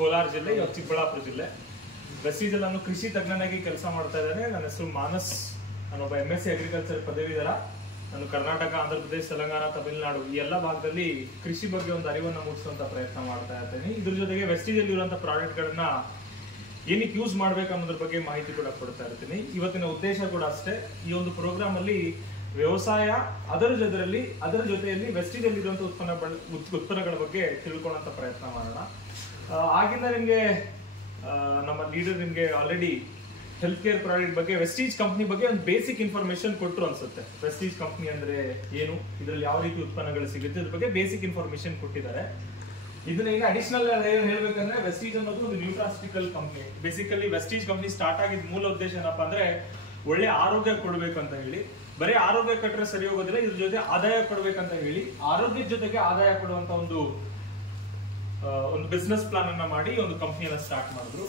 ಕೋಲಾರ ಜಿಲ್ಲೆ, ಚಿಕ್ಕಬಳ್ಳಾಪುರ ಜಿಲ್ಲೆ. ವೆಸ್ಟೀಜಲ್ಲಿ ನಾನು ಕೃಷಿ ತಜ್ಞನಾಗಿ ಕೆಲಸ ಮಾಡ್ತಾ ಇದ್ದೇನೆ. ನನ್ನ ಹೆಸರು ಮಾನಸ್. ನಾನೊಬ್ಬ MSc ಅಗ್ರಿಕಲ್ಚರ್ ಪದವೀಧರ. ನಾನು ಕರ್ನಾಟಕ, ಆಂಧ್ರ ಪ್ರದೇಶ, ತೆಲಂಗಾಣ, ತಮಿಳುನಾಡು ಈ ಎಲ್ಲ ಭಾಗದಲ್ಲಿ ಕೃಷಿ ಬಗ್ಗೆ ಒಂದು ಅರಿವನ್ನು ಮೂಡಿಸುವಂತ ಪ್ರಯತ್ನ ಮಾಡ್ತಾ ಇದ್ದೇನೆ. ಇದ್ರ ಜೊತೆಗೆ ವೆಸ್ಟೀಜಲ್ಲಿ ಇರುವಂತಹ ಪ್ರಾಡಕ್ಟ್ ಗಳನ್ನ ಏನಕ್ಕೆ ಯೂಸ್ ಮಾಡ್ಬೇಕು ಅನ್ನೋದ್ರ ಬಗ್ಗೆ ಮಾಹಿತಿ ಕೂಡ ಕೊಡ್ತಾ ಇರ್ತೀನಿ. ಇವತ್ತಿನ ಉದ್ದೇಶ ಕೂಡ ಅಷ್ಟೇ. ಈ ಒಂದು ಪ್ರೋಗ್ರಾಮ್ ಅಲ್ಲಿ ವ್ಯವಸಾಯ, ಅದರ ಜೊತೆಯಲ್ಲಿ ವೆಸ್ಟೀಜಲ್ಲಿ ಇರುವಂತಹ ಉತ್ಪನ್ನಗಳ ಬಗ್ಗೆ ತಿಳ್ಕೊಳ್ಳೋಂತ ಪ್ರಯತ್ನ ಮಾಡೋಣ. ಆಗಿಂದ ನಿಮ್ಗೆ ನಮ್ಮ ಲೀಡರ್ ನಿಮ್ಗೆ ಆಲ್ರೆಡಿ ಹೆಲ್ತ್ ಕೇರ್ ಪ್ರಾಡಕ್ಟ್ ಬಗ್ಗೆ, ವೆಸ್ಟೀಜ್ ಕಂಪ್ನಿ ಬಗ್ಗೆ ಒಂದು ಬೇಸಿಕ್ ಇನ್ಫಾರ್ಮೇಶನ್ ಕೊಟ್ಟರು ಅನ್ಸುತ್ತೆ. ವೆಸ್ಟೀಜ್ ಕಂಪ್ನಿ ಅಂದ್ರೆ ಏನು, ಇದರಲ್ಲಿ ಯಾವ ರೀತಿ ಉತ್ಪನ್ನಗಳು ಸಿಗುತ್ತೆ, ಇದ್ರ ಬಗ್ಗೆ ಬೇಸಿಕ್ ಇನ್ಫಾರ್ಮೇಶನ್ ಕೊಟ್ಟಿದ್ದಾರೆ. ಇದನ್ನ ಈಗ ಅಡಿಷನಲ್ ಹೇಳ್ಬೇಕಂದ್ರೆ ವೆಸ್ಟೀಜ್ ಅನ್ನೋದು ಒಂದು nutraceutical company. Basically Vestige company start ಆಗಿದ್ದ ಮೂಲ ಉದ್ದೇಶ ಏನಪ್ಪಾ ಅಂದ್ರೆ ಒಳ್ಳೆ ಆರೋಗ್ಯ ಕೊಡ್ಬೇಕು ಅಂತ ಹೇಳಿ. ಬರೀ ಆರೋಗ್ಯ ಕೊಟ್ಟರೆ ಸರಿ ಹೋಗೋದಿಲ್ಲ, ಇದ್ರ ಜೊತೆ ಆದಾಯ ಕೊಡ್ಬೇಕಂತ ಹೇಳಿ ಆರೋಗ್ಯದ ಜೊತೆಗೆ ಆದಾಯ ಕೊಡುವಂತ ಒಂದು ಬಿಸ್ನೆಸ್ ಪ್ಲಾನ್ ಅನ್ನ ಮಾಡಿ ಒಂದು ಕಂಪ್ನಿಯನ್ನ ಸ್ಟಾರ್ಟ್ ಮಾಡಿದ್ರು.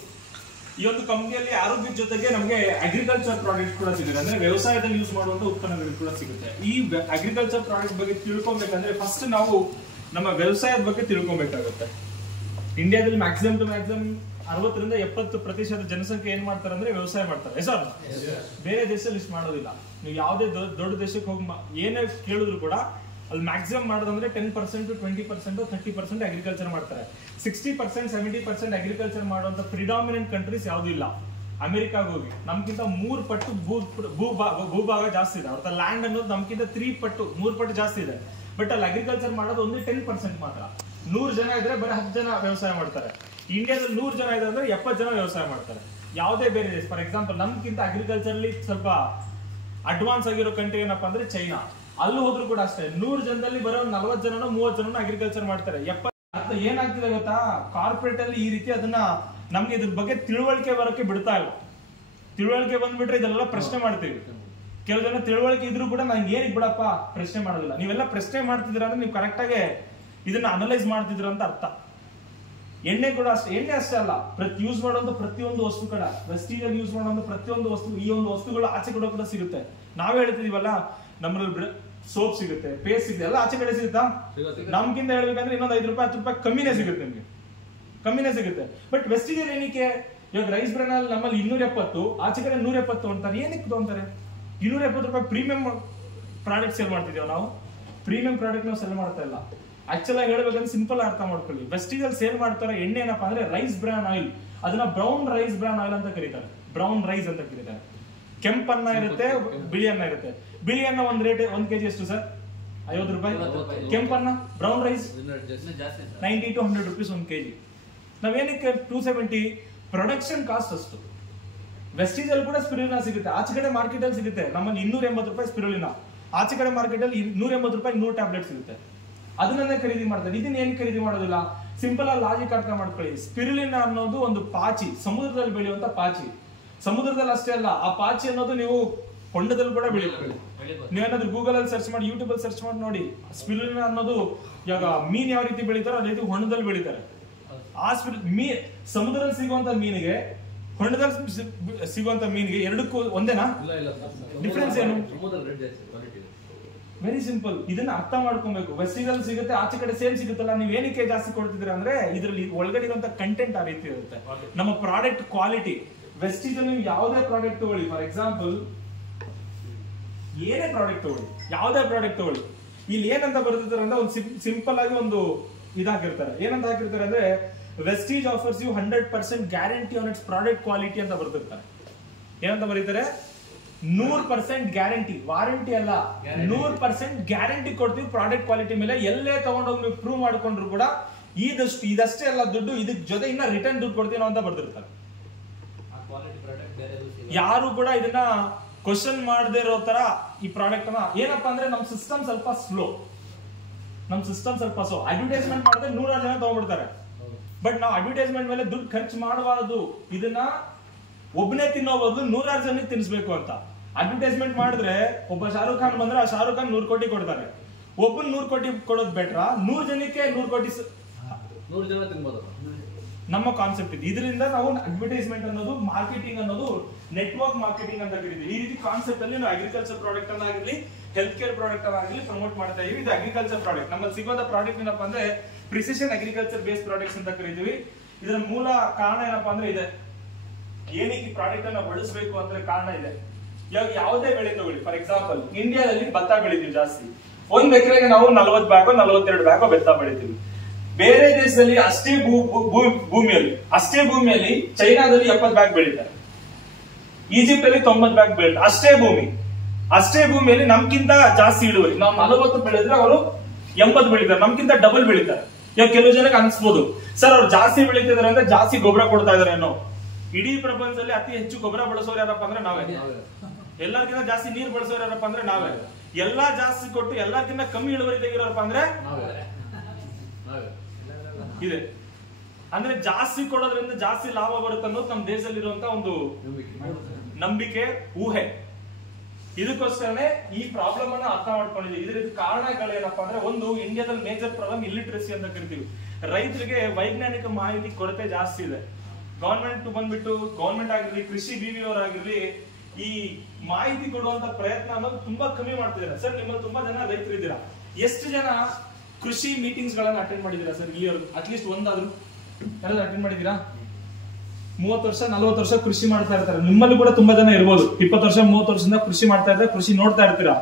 ಈ ಒಂದು ಕಂಪ್ನಿಯಲ್ಲಿ ಆರೋಗ್ಯದ ಜೊತೆಗೆ ನಮಗೆ ಅಗ್ರಿಕಲ್ಚರ್ ಪ್ರಾಡಕ್ಟ್ ಕೂಡ ಸಿಗುತ್ತೆ, ಅಂದ್ರೆ ವ್ಯವಸಾಯದಲ್ಲಿ ಯೂಸ್ ಮಾಡುವಂತ ಉತ್ಪನ್ನಗಳು ಕೂಡ ಸಿಗುತ್ತೆ. ಈ ಅಗ್ರಿಕಲ್ಚರ್ ಪ್ರಾಡಕ್ಟ್ ಬಗ್ಗೆ ತಿಳ್ಕೊಬೇಕಂದ್ರೆ ಫಸ್ಟ್ ನಾವು ನಮ್ಮ ವ್ಯವಸಾಯದ ಬಗ್ಗೆ ತಿಳ್ಕೊಬೇಕಾಗುತ್ತೆ. ಇಂಡಿಯಾದಲ್ಲಿ ಮ್ಯಾಕ್ಸಿಮಮ್ ಟು ಮ್ಯಾಕ್ಸಿಮಮ್ 60-70% ಜನಸಂಖ್ಯೆ ಏನ್ ಮಾಡ್ತಾರೆ ಅಂದ್ರೆ ವ್ಯವಸಾಯ ಮಾಡ್ತಾರೆ. ಸರ್, ಬೇರೆ ದೇಶದಲ್ಲಿ ಇಷ್ಟು ಮಾಡೋದಿಲ್ಲ. ನೀವು ಯಾವುದೇ ದೊಡ್ಡ ದೇಶಕ್ಕೆ ಹೋಗಿ ಏನೇ ಕೇಳಿದ್ರು ಕೂಡ ಅಲ್ಲಿ ಮ್ಯಾಕ್ಸಿಮಮ್ ಮಾಡೋದಂದ್ರೆ 10% to 20% 30% ಅಗ್ರಿಕಲ್ಚರ್ ಮಾಡ್ತಾರೆ. 60% 70% ಅಗ್ರಿಕಲ್ಚರ್ ಮಾಡುವಂತ ಪ್ರಿಡಾಮಿನೆಂಟ್ ಕಂಟ್ರೀಸ್ ಯಾವ್ದು ಇಲ್ಲ. ಅಮೆರಿಕಾಗ ಹೋಗಿ ನಮ್ಗಿಂತ 3 ಪಟ್ಟು ಭೂಭಾಗ ಜಾಸ್ತಿ ಇದೆ. ಅವ್ರ ಲ್ಯಾಂಡ್ ಅನ್ನೋದು ನಮ್ಗಿಂತ 3 ಪಟ್ಟು 3 ಪಟ್ಟು ಜಾಸ್ತಿ ಇದೆ. ಬಟ್ ಅಲ್ಲಿ ಅಗ್ರಿಕಲ್ಚರ್ ಮಾಡೋದು ಒಂದು 10% ಮಾತ್ರ. 100 ಜನ ಇದ್ರೆ ಬರೀ 10 ಜನ ವ್ಯವಸಾಯ ಮಾಡ್ತಾರೆ. ಇಂಡಿಯಾದಲ್ಲಿ 100 ಜನ ಇದೆ ಅಂದ್ರೆ 70 ಜನ ವ್ಯವಸಾಯ ಮಾಡ್ತಾರೆ. ಯಾವುದೇ ಬೇರೆ ದೇಶ, ಫಾರ್ ಎಕ್ಸಾಂಪಲ್ ನಮ್ಗಿಂತ ಅಗ್ರಿಕಲ್ಚರ್ ಅಲ್ಲಿ ಸ್ವಲ್ಪ ಅಡ್ವಾನ್ಸ್ ಆಗಿರೋ ಕಂಟ್ರಿ ಏನಪ್ಪಾ ಅಂದ್ರೆ ಚೈನಾ. ಅಲ್ಲೂ ಹೋದ್ರು ಕೂಡ ಅಷ್ಟೇ 100 ಜನದಲ್ಲಿ ಬರೋ 40 ಜನನೋ 30 ಜನನೋ ಅಗ್ರಿಕಲ್ಚರ್ ಮಾಡ್ತಾರೆ. ಅರ್ಥ ಏನಾಗ್ತಿದೆ ಗೊತ್ತಾ, ಕಾರ್ಪೊರೇಟ್ ಅಲ್ಲಿ ಈ ರೀತಿ ಅದನ್ನ ನಮ್ಗೆ ಇದ್ರ ಬಗ್ಗೆ ತಿಳುವಳಿಕೆ ಬರೋಕೆ ಬಿಡ್ತಾ ಇಲ್ಲ. ತಿಳುವಳಿಕೆ ಬಂದ್ಬಿಟ್ರೆ ಇದೆಲ್ಲ ಪ್ರಶ್ನೆ ಮಾಡ್ತೀವಿ. ಕೆಲವು ಜನ ತಿಳುವಳಿಕೆ ಇದ್ರು ಕೂಡ ನಂಗೆ ಏನಿಗೆ ಬಿಡಪ್ಪ ಪ್ರಶ್ನೆ ಮಾಡೋದಿಲ್ಲ. ನೀವೆಲ್ಲ ಪ್ರಶ್ನೆ ಮಾಡ್ತಿದ್ದೀರ ಅಂದ್ರೆ ನೀವು ಕರೆಕ್ಟ್ ಆಗಿ ಇದನ್ನ ಅನಲೈಸ್ ಮಾಡ್ತಿದ್ರ ಅಂತ ಅರ್ಥ. ಎಣ್ಣೆ ಕೂಡ ಅಷ್ಟೇ, ಎಣ್ಣೆ ಅಷ್ಟೇ ಅಲ್ಲ, ಯೂಸ್ ಮಾಡುವಂತ ಪ್ರತಿಯೊಂದು ವಸ್ತು ಕೂಡ ವೆಸ್ಟೀಜ್ ಅಲ್ಲಿ ಯೂಸ್ ಮಾಡುವಂತ ಪ್ರತಿಯೊಂದು ವಸ್ತು, ಈ ಒಂದು ವಸ್ತುಗಳು ಆಚೆ ಕಡೆ ಕೂಡ ಸಿಗುತ್ತೆ. ನಾವೇ ಹೇಳ್ತಿದೀವಲ್ಲ, ನಮ್ಮಲ್ಲಿ ಸೋಪ್ ಸಿಗುತ್ತೆ, ಪೇಸ್ಟ್ ಸಿಗುತ್ತೆ, ಎಲ್ಲ ಆಚೆ ಕಡೆ ಸಿಗುತ್ತಾ? ನಮ್ಗಿಂತ ಹೇಳ್ಬೇಕಂದ್ರೆ ಇನ್ನೊಂದು 5 ರೂಪಾಯಿ 10 ರೂಪಾಯಿ ಕಮ್ಮಿನೇ ಸಿಗುತ್ತೆ, ನಿಮ್ಗೆ ಕಮ್ಮಿನೇ ಸಿಗುತ್ತೆ. ಬಟ್ ವೆಸ್ಟೀಜ್ ಏನಕ್ಕೆ ಇವಾಗ ರೈಸ್ ಬ್ರಾಂಡ್ ಅಲ್ಲಿ ನಮ್ಮಲ್ಲಿ 270, ಆಚೆ ಕಡೆ 170 ಅಂತಾರೆ. ಏನಕ್ಕೆ ತಗೊಂತಾರೆ? 270 ರೂಪಾಯಿ ಪ್ರೀಮಿಯಂ ಪ್ರಾಡಕ್ಟ್ ಸೇಲ್ ಮಾಡ್ತಿದೀವಿ ನಾವು. ಪ್ರೀಮಿಯಂ ಪ್ರಾಡಕ್ಟ್ ನಾವು ಸೆಲ್ ಮಾಡ್ತಾ ಇಲ್ಲ. ಆಕ್ಚುಲ್ ಆಗಿ ಹೇಳ್ಬೇಕಂದ್ರೆ ಸಿಂಪಲ್ ಅರ್ಥ ಮಾಡ್ಕೊಳ್ಳಿ. ವೆಸ್ಟೀಜ್ ಅಲ್ಲಿ ಸೇಲ್ ಮಾಡ್ತಾರೆ ಎಣ್ಣೆ ಏನಪ್ಪಾ ಅಂದ್ರೆ ರೈಸ್ ಬ್ರಾನ್ ಆಯಿಲ್. ಅದನ್ನ ಬ್ರೌನ್ ರೈಸ್ ಬ್ರಾನ್ ಆಯಿಲ್ ಅಂತ ಕರೀತಾರೆ. ಬ್ರೌನ್ ರೈಸ್ ಅಂತ ಕರೀತಾರೆ. ಕೆಂಪನ್ನ ಇರುತ್ತೆ, ಬಿಳಿ ಅನ್ನ ಇರುತ್ತೆ. ಬಿಳಿ ಅನ್ನ ಒಂದ್ ರೇಟ್ 1 kg ಎಷ್ಟು ಸರ್? 50 ರೂಪಾಯಿ. ಕೆಂಪನ್ನ brown rice 90 to 100 rupees 1 kg. ನಾವೇನಕ್ಕೆ 270? ಪ್ರೊಡಕ್ಷನ್ ಕಾಸ್ಟ್ ಅಷ್ಟು. ವೆಸ್ಟೀಜ್ ಅಲ್ಲಿ ಕೂಡ ಸ್ಪಿರುಲಿನಾ ಸಿಗುತ್ತೆ, ಆಚೆ ಕಡೆ ಮಾರ್ಕೆಟ್ ಅಲ್ಲಿ ಸಿಗುತ್ತೆ. ನಮ್ಮಲ್ಲಿ 280 ರೂಪಾಯಿ ಸ್ಪಿರುಲಿನಾ, ಆಚೆ ಕಡೆ ಮಾರ್ಕೆಟ್ ಅಲ್ಲಿ 180 ರೂಪಾಯಿ 100 ಟ್ಯಾಬ್ಲೆಟ್ ಸಿಗುತ್ತೆ. ಅದನ್ನೇ ಖರೀದಿ ಮಾಡ್ತಾರೆ. ಇದನ್ನ ಏನ್ ಖರೀದಿ ಮಾಡೋದಿಲ್ಲ. ಸಿಂಪಲ್ ಆಗಿ ಲಾಜಿಕ್ ಅರ್ಥ ಮಾಡ್ಕೊಳ್ಳಿ. ಸ್ಪಿರುಲಿನಾ ಅನ್ನೋದು ಒಂದು ಪಾಚಿ, ಸಮುದ್ರದಲ್ಲಿ ಬೆಳೆಯುವಂತ ಪಾಚಿ. ಸಮುದ್ರದಲ್ಲಿ ಅಷ್ಟೇ ಅಲ್ಲ, ಆ ಪಾಚಿ ಅನ್ನೋದು ನೀವು ಹೊಂಡದಲ್ಲಿ ಕೂಡ ಬೆಳೆಯುತ್ತೆ. ನೀವೇನಾದ್ರೂ ಗೂಗಲ್ ಅಲ್ಲಿ ಸರ್ಚ್ ಮಾಡಿ, ಯೂಟ್ಯೂಬ್ ಅಲ್ಲಿ ಸರ್ಚ್ ಮಾಡಿ ನೋಡಿ. ಸ್ಪಿರುಲಿನಾ ಅನ್ನೋದು ಇವಾಗ ಮೀನ್ ಯಾವ ರೀತಿ ಬೆಳಿತಾರೋ ಅದೇ ರೀತಿ ಹೊಂಡದಲ್ಲಿ ಬೆಳಿತಾರೆ. ಆ ಸಮುದ್ರದಲ್ಲಿ ಸಿಗುವಂತ ಮೀನಿಗೆ ಹೊಂಡದಲ್ಲಿ ಸಿಗುವಂತ ಮೀನಿಗೆ ಎರಡಕ್ಕೂ ಒಂದೇನಾ? ಡಿಫ್ರೆನ್ಸ್ ಏನು? Very simple. ಇದನ್ನ ಅರ್ಥ ಮಾಡ್ಕೊಬೇಕು. ವೆಸ್ಟೀಜ್ ಅಲ್ಲಿ ಸಿಗುತ್ತೆ, ಆಚೆ ಕಡೆ ಸೇಮ್ ಸಿಗುತ್ತಲ್ಲ, ನೀವ್ ಏನಕ್ಕೆ ಜಾಸ್ತಿ ಕೊಡ್ತಿದ್ದೀರಾ ಅಂದ್ರೆ ಇದರಲ್ಲಿ ಒಳಗಡೆ ಇರುವಂತ ಕಂಟೆಂಟ್ ಆ ರೀತಿ ಇರುತ್ತೆ. ನಮ್ಮ ಪ್ರಾಡಕ್ಟ್ ಕ್ವಾಲಿಟಿ. ವೆಸ್ಟೀಜ್ ಅಲ್ಲಿ ನೀವು ಯಾವುದೇ ಪ್ರಾಡಕ್ಟ್ ತಗೊಳ್ಳಿ, ಫಾರ್ ಎಕ್ಸಾಂಪಲ್ ಏನೇ ಪ್ರಾಡಕ್ಟ್ ತಗೊಳ್ಳಿ, ಯಾವುದೇ ಪ್ರಾಡಕ್ಟ್ ತಗೊಳ್ಳಿ, ಇಲ್ಲಿ ಏನಂತ ಬರ್ತಿರ್ತಾರೆ ಅಂದ್ರೆ ಒಂದು ಸಿಂಪಲ್ ಆಗಿ ಒಂದು ಇದಾಕಿರ್ತಾರೆ. ಏನಂತ ಹಾಕಿರ್ತಾರೆ ಅಂದ್ರೆ Vestige offers you 100% guarantee on its product quality ಅಂತ ಬರ್ತಿರ್ತಾರೆ. ಏನಂತ ಬರೀತಾರೆ? 100% ಗ್ಯಾರಂಟಿ, ವಾರಂಟಿ ಅಲ್ಲ, 100% ಗ್ಯಾರಂಟಿ ಕೊಡ್ತೀವಿ ಪ್ರಾಡಕ್ಟ್ ಕ್ವಾಲಿಟಿ ಮೇಲೆ. ಎಲ್ಲೇ ತಗೊಂಡೋಗಿ ನೀವು ಪ್ರೂವ್ ಮಾಡ್ಕೊಂಡ್ರು ಕೂಡ ಇದಷ್ಟೇ ಅಲ್ಲ ದುಡ್ಡು, ಇದಕ್ ಜೊತೆ ಇನ್ನ ರಿಟರ್ನ್ ದುಡ್ಡು ಕೊಡ್ತೀವಿ ಅಂತ ಬರ್ತಿರ್ತಾರೆ. ಯಾರು ಕೂಡ ಇದನ್ನ ಕ್ವಶನ್ ಮಾಡದೇ ಇರೋ ತರ ಈ ಪ್ರಾಡಕ್ಟ್ ಅನ್ನ, ಏನಪ್ಪಾ ಅಂದ್ರೆ ನಮ್ ಸಿಸ್ಟಮ್ ಸ್ವಲ್ಪ ಸ್ಲೋ. ಅಡ್ವರ್ಟೈಸ್ಮೆಂಟ್ ಮಾಡಿದ್ರೆ 100 ಜನ ತಗೊಂಡ್ಬಿಡ್ತಾರೆ. ಬಟ್ ನಾವು ಅಡ್ವರ್ಟೈಸ್ಮೆಂಟ್ ಮೇಲೆ ದುಡ್ಡು ಖರ್ಚು ಮಾಡಬಾರದು. ಇದನ್ನ ಒಬ್ಬನೇ ತಿನ್ನೋ ಬದಲು 100 ಜನಕ್ಕೆ ತಿನ್ಸ್ಬೇಕು ಅಂತ ಅಡ್ವರ್ಟೈಸ್ಮೆಂಟ್ ಮಾಡಿದ್ರೆ, ಒಬ್ಬ ಶಾರುಖ್ ಖಾನ್ ಬಂದ್ರೆ ಆ ಶಾರುಖ್ ಖಾನ್ 100 ಕೋಟಿ ಕೊಡ್ತಾರೆ. ಒಬ್ಬನ್ 100 ಕೋಟಿ ಕೊಡೋದು ಬೆಟ್ರಾ 100 ಜನಕ್ಕೆ 100 ಕೋಟಿ 100 ಜನ ತಿನ್ಬೋದು. ನಮ್ಮ ಕಾನ್ಸೆಪ್ಟ್ ಇದೆ. ಇದರಿಂದ ನಾವು ಅಡ್ವರ್ಟೈಸ್ಮೆಂಟ್ ಅನ್ನೋದು, ಮಾರ್ಕೆಟಿಂಗ್ ಅನ್ನೋದು ನೆಟ್ವರ್ಕ್ ಮಾರ್ಕೆಟಿಂಗ್ ಅಂತ ಕರೀತೀವಿ. ಈ ರೀತಿ ಕಾನ್ಸೆಪ್ಟ್ ಅಲ್ಲಿ ನಾವು ಅಗ್ರಿಕಲ್ಚರ್ ಪ್ರಾಡಕ್ಟ್ ಅನ್ನಾಗಿರ್ಲಿ, ಹೆಲ್ತ್ ಕೇರ್ ಪ್ರಾಡಕ್ಟ್ ಅನ್ನಾಗಿರ್ಲಿ ಪ್ರಮೋಟ್ ಮಾಡ್ತಾ ಇದೀವಿ. ಇದು ಅಗ್ರಿಕಲ್ಚರ್ ಪ್ರಾಡಕ್ಟ್. ನಮ್ಮಲ್ಲಿ ಸಿಗೋದ ಪ್ರಾಡಕ್ಟ್ ಏನಪ್ಪಾ ಅಂದ್ರೆ ಪ್ರಿಸಿಷನ್ ಅಗ್ರಿಕಲ್ಚರ್ ಬೇಸ್ಡ್ ಪ್ರಾಡಕ್ಟ್ಸ್ ಅಂತ ಕರೀತೀವಿ. ಇದರ ಮೂಲ ಕಾರಣ ಏನಪ್ಪಾ ಅಂದ್ರೆ ಇದೆ. ಏನಕ್ಕೆ ಈ ಪ್ರಾಡಕ್ಟ್ ಅನ್ನ ಬಳಸಬೇಕು ಅಂದ್ರೆ ಕಾರಣ ಇದೆ. ಇವಾಗ ಯಾವುದೇ ಬೆಳೆ ತಗೊಳ್ಳಿ, ಫಾರ್ ಎಕ್ಸಾಂಪಲ್ ಇಂಡಿಯಾದಲ್ಲಿ ಭತ್ತ ಬೆಳಿತೀವಿ ಜಾಸ್ತಿ. 1 ಎಕರೆಗೆ ನಾವು 40 ಬ್ಯಾಗೋ 42 ಬ್ಯಾಗೋ ಭತ್ತ ಬೆಳಿತೀವಿ. ಬೇರೆ ದೇಶದಲ್ಲಿ ಅಷ್ಟೇ ಭೂಮಿಯಲ್ಲಿ ಚೈನಾದಲ್ಲಿ 70 ಬ್ಯಾಗ್ ಬೆಳೀತಾರೆ, ಈಜಿಪ್ಟ್ ಅಲ್ಲಿ 90 ಬ್ಯಾಗ್ ಬೆಳೀತಾರೆ. ಅಷ್ಟೇ ಭೂಮಿಯಲ್ಲಿ ನಮ್ಗಿಂತ ಜಾಸ್ತಿ ಇಳುವರಿ. ನಾವು 40 ಬೆಳೆದ್ರೆ ಅವರು 80 ಬೆಳೀತಾರೆ, ನಮ್ಗಿಂತ ಡಬಲ್ ಬೆಳೀತಾರೆ. ಇವಾಗ ಕೆಲವು ಜನಕ್ಕೆ ಅನ್ಸ್ಬೋದು, ಸರ್ ಅವ್ರು ಜಾಸ್ತಿ ಬೆಳೀತಿದಾರೆ ಅಂದ್ರೆ ಜಾಸ್ತಿ ಗೊಬ್ಬರ ಕೊಡ್ತಾ ಇದಾರೆ ಅನ್ನೋ. ಇಡೀ ಪ್ರಪಂಚದಲ್ಲಿ ಅತಿ ಹೆಚ್ಚು ಗೊಬ್ಬರ ಬಳಸೋರು ಯಾರಪ್ಪ ಅಂದ್ರೆ ನಾವೇ. ಎಲ್ಲರಿಗಿಂತ ಜಾಸ್ತಿ ನೀರು ಬಳಸೋರು ಯಾರಪ್ಪ ಅಂದ್ರೆ ನಾವೇ. ಎಲ್ಲಾ ಜಾಸ್ತಿ ಕೊಟ್ಟು ಎಲ್ಲರಿಗಿಂತ ಕಮ್ಮಿ ಇಳುವರಿ ತೆಗಿರೋರಪ್ಪ ಅಂದ್ರೆ ಇದೆ. ಅಂದ್ರೆ ಜಾಸ್ತಿ ಕೊಡೋದ್ರಿಂದ ಜಾಸ್ತಿ ಲಾಭ ಬರುತ್ತೆ ಅನ್ನೋದು ನಮ್ಮ ದೇಶದಲ್ಲಿರುವಂತ ಒಂದು ನಂಬಿಕೆ, ಊಹೆ. ಇದಕ್ಕೋಸ್ಕರನೇ ಈ ಪ್ರಾಬ್ಲಮ್ ಅನ್ನ ಅರ್ಥ ಮಾಡ್ಕೊಂಡಿದ್ದೀವಿ. ಇದ್ರ ಕಾರಣಗಳೇನಪ್ಪಾ ಅಂದ್ರೆ, ಒಂದು ಇಂಡಿಯಾದಲ್ಲಿ ಮೇಜರ್ ಪ್ರಾಬ್ಲಮ್ ಇಲ್ಲಿಟ್ರಸಿ ಅಂತ ಕರಿತೀವಿ. ರೈತರಿಗೆ ವೈಜ್ಞಾನಿಕ ಮಾಹಿತಿ ಕೊರತೆ ಜಾಸ್ತಿ ಇದೆ. ಗವರ್ಮೆಂಟ್ ಆಗಿರ್ಲಿ, ಕೃಷಿ ವಿವಿ ಅವರಾಗಿರ್ಲಿ, ಈ ಮಾಹಿತಿ ಕೊಡುವಂತ ಪ್ರಯತ್ನ ಅನ್ನೋದು ತುಂಬಾ ಕಮ್ಮಿ ಮಾಡ್ತಿದ್ದಾರೆ. ಸರ್ ನಿಮ್ಮಲ್ಲಿ ತುಂಬಾ ಜನ ರೈತರು ಇದ್ದೀರಾ, ಎಷ್ಟು ಜನ ಕೃಷಿ ಮೀಟಿಂಗ್ಸ್ ಗಳನ್ನ ಅಟೆಂಡ್ ಮಾಡಿದೀರಾ ಸರ್ ಇಲ್ಲಿವರೆಗೂ? ಅಟ್ಲೀಸ್ಟ್ ಒಂದಾದ್ರು ಯಾರಾದ್ರೂ ಅಟೆಂಡ್ ಮಾಡಿದೀರಾ? 30 ವರ್ಷ 40 ವರ್ಷ ಕೃಷಿ ಮಾಡ್ತಾ ಇರ್ತಾರೆ. ನಿಮ್ಮಲ್ಲಿ ಕೂಡ ತುಂಬಾ ಜನ ಇರ್ಬೋದು, 20 ವರ್ಷ 30 ವರ್ಷದಿಂದ ಕೃಷಿ ಮಾಡ್ತಾ ಇರ್ತಾರೆ, ಕೃಷಿ ನೋಡ್ತಾ ಇರ್ತೀರಾ.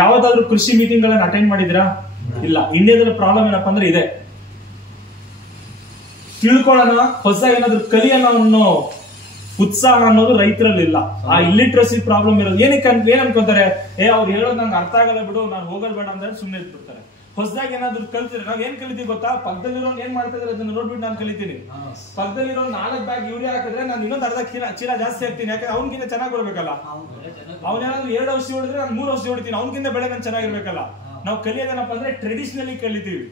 ಯಾವ್ದಾದ್ರು ಕೃಷಿ ಮೀಟಿಂಗ್ ಗಳನ್ನ ಅಟೆಂಡ್ ಮಾಡಿದೀರಾ? ಇಲ್ಲ. ಇಂಡಿಯಾದಲ್ಲಿ ಪ್ರಾಬ್ಲಮ್ ಏನಪ್ಪಾ ಅಂದ್ರೆ ಇದೆ. ತಿಳ್ಕೊಳ್ಳೋಣ, ಹೊಸ ಏನಾದ್ರು ಕಲಿಯೋಣ ಅನ್ನೋ ಉತ್ಸಾಹ ಅನ್ನೋದು ರೈತರಲ್ಲಿ ಇಲ್ಲ. ಆ ಇಲ್ಲಿಟ್ರಸಿ ಪ್ರಾಬ್ಲಮ್ ಇರೋದು. ಏನ್ ಅನ್ಕೊಂತಾರೆ, ಅವ್ರು ಹೇಳೋದು ನಂಗೆ ಅರ್ಥ ಆಗಲ್ಲ ಬಿಡು, ನಾನು ಹೋಗೋದ್ ಬೇಡ ಅಂದ್ರೆ ಸುಮ್ಮನೆ ಇಟ್ಬಿಡ್ತಾರೆ. ಹೊಸದಾಗಿ ಏನಾದ್ರು ಕಲ್ತಿದ್ರೆ ನಾವ್ ಏನ್ ಕಲಿತೀವಿ ಗೊತ್ತಾ? ಪಕ್ಕದಲ್ಲಿರೋ ಏನ್ ಮಾಡ್ತಾ ಇದ್ರೆ ಅದನ್ನ ನೋಡ್ಬಿಟ್ಟು ನಾನು ಕಲಿತೀನಿ. ಪಕ್ಕದಲ್ಲಿರೋ 4 ಬ್ಯಾಗ್ ಯೂರಿಯಾ ಹಾಕಿದ್ರೆ ನಾನು ಇನ್ನೊಂದು ಅರ್ಧ ಚೀಲ ಜಾಸ್ತಿ ಹಾಕ್ತೀನಿ. ಯಾಕಂದ್ರೆ ಅವ್ನಿಗಿಂತ ಚೆನ್ನಾಗಿ ಕೊಡ್ಬೇಕಲ್ಲ. ಅವ್ನೇನಾದ್ರು 2 ಔಷಧಿ ಹೊಡಿದ್ರೆ ನಾನು 3 ಔಷಧಿ ಹೊಡಿತೀನಿ, ಅವ್ನಿಗಿಂತ ಬೆಳೆ ನಾನು ಚೆನ್ನಾಗಿರ್ಬೇಕಲ್ಲ. ನಾವು ಕಲಿಯೋದೇನಪ್ಪ ಅಂದ್ರೆ ಟ್ರೆಡಿಷನಲಿ ಕಲಿತೀವಿ.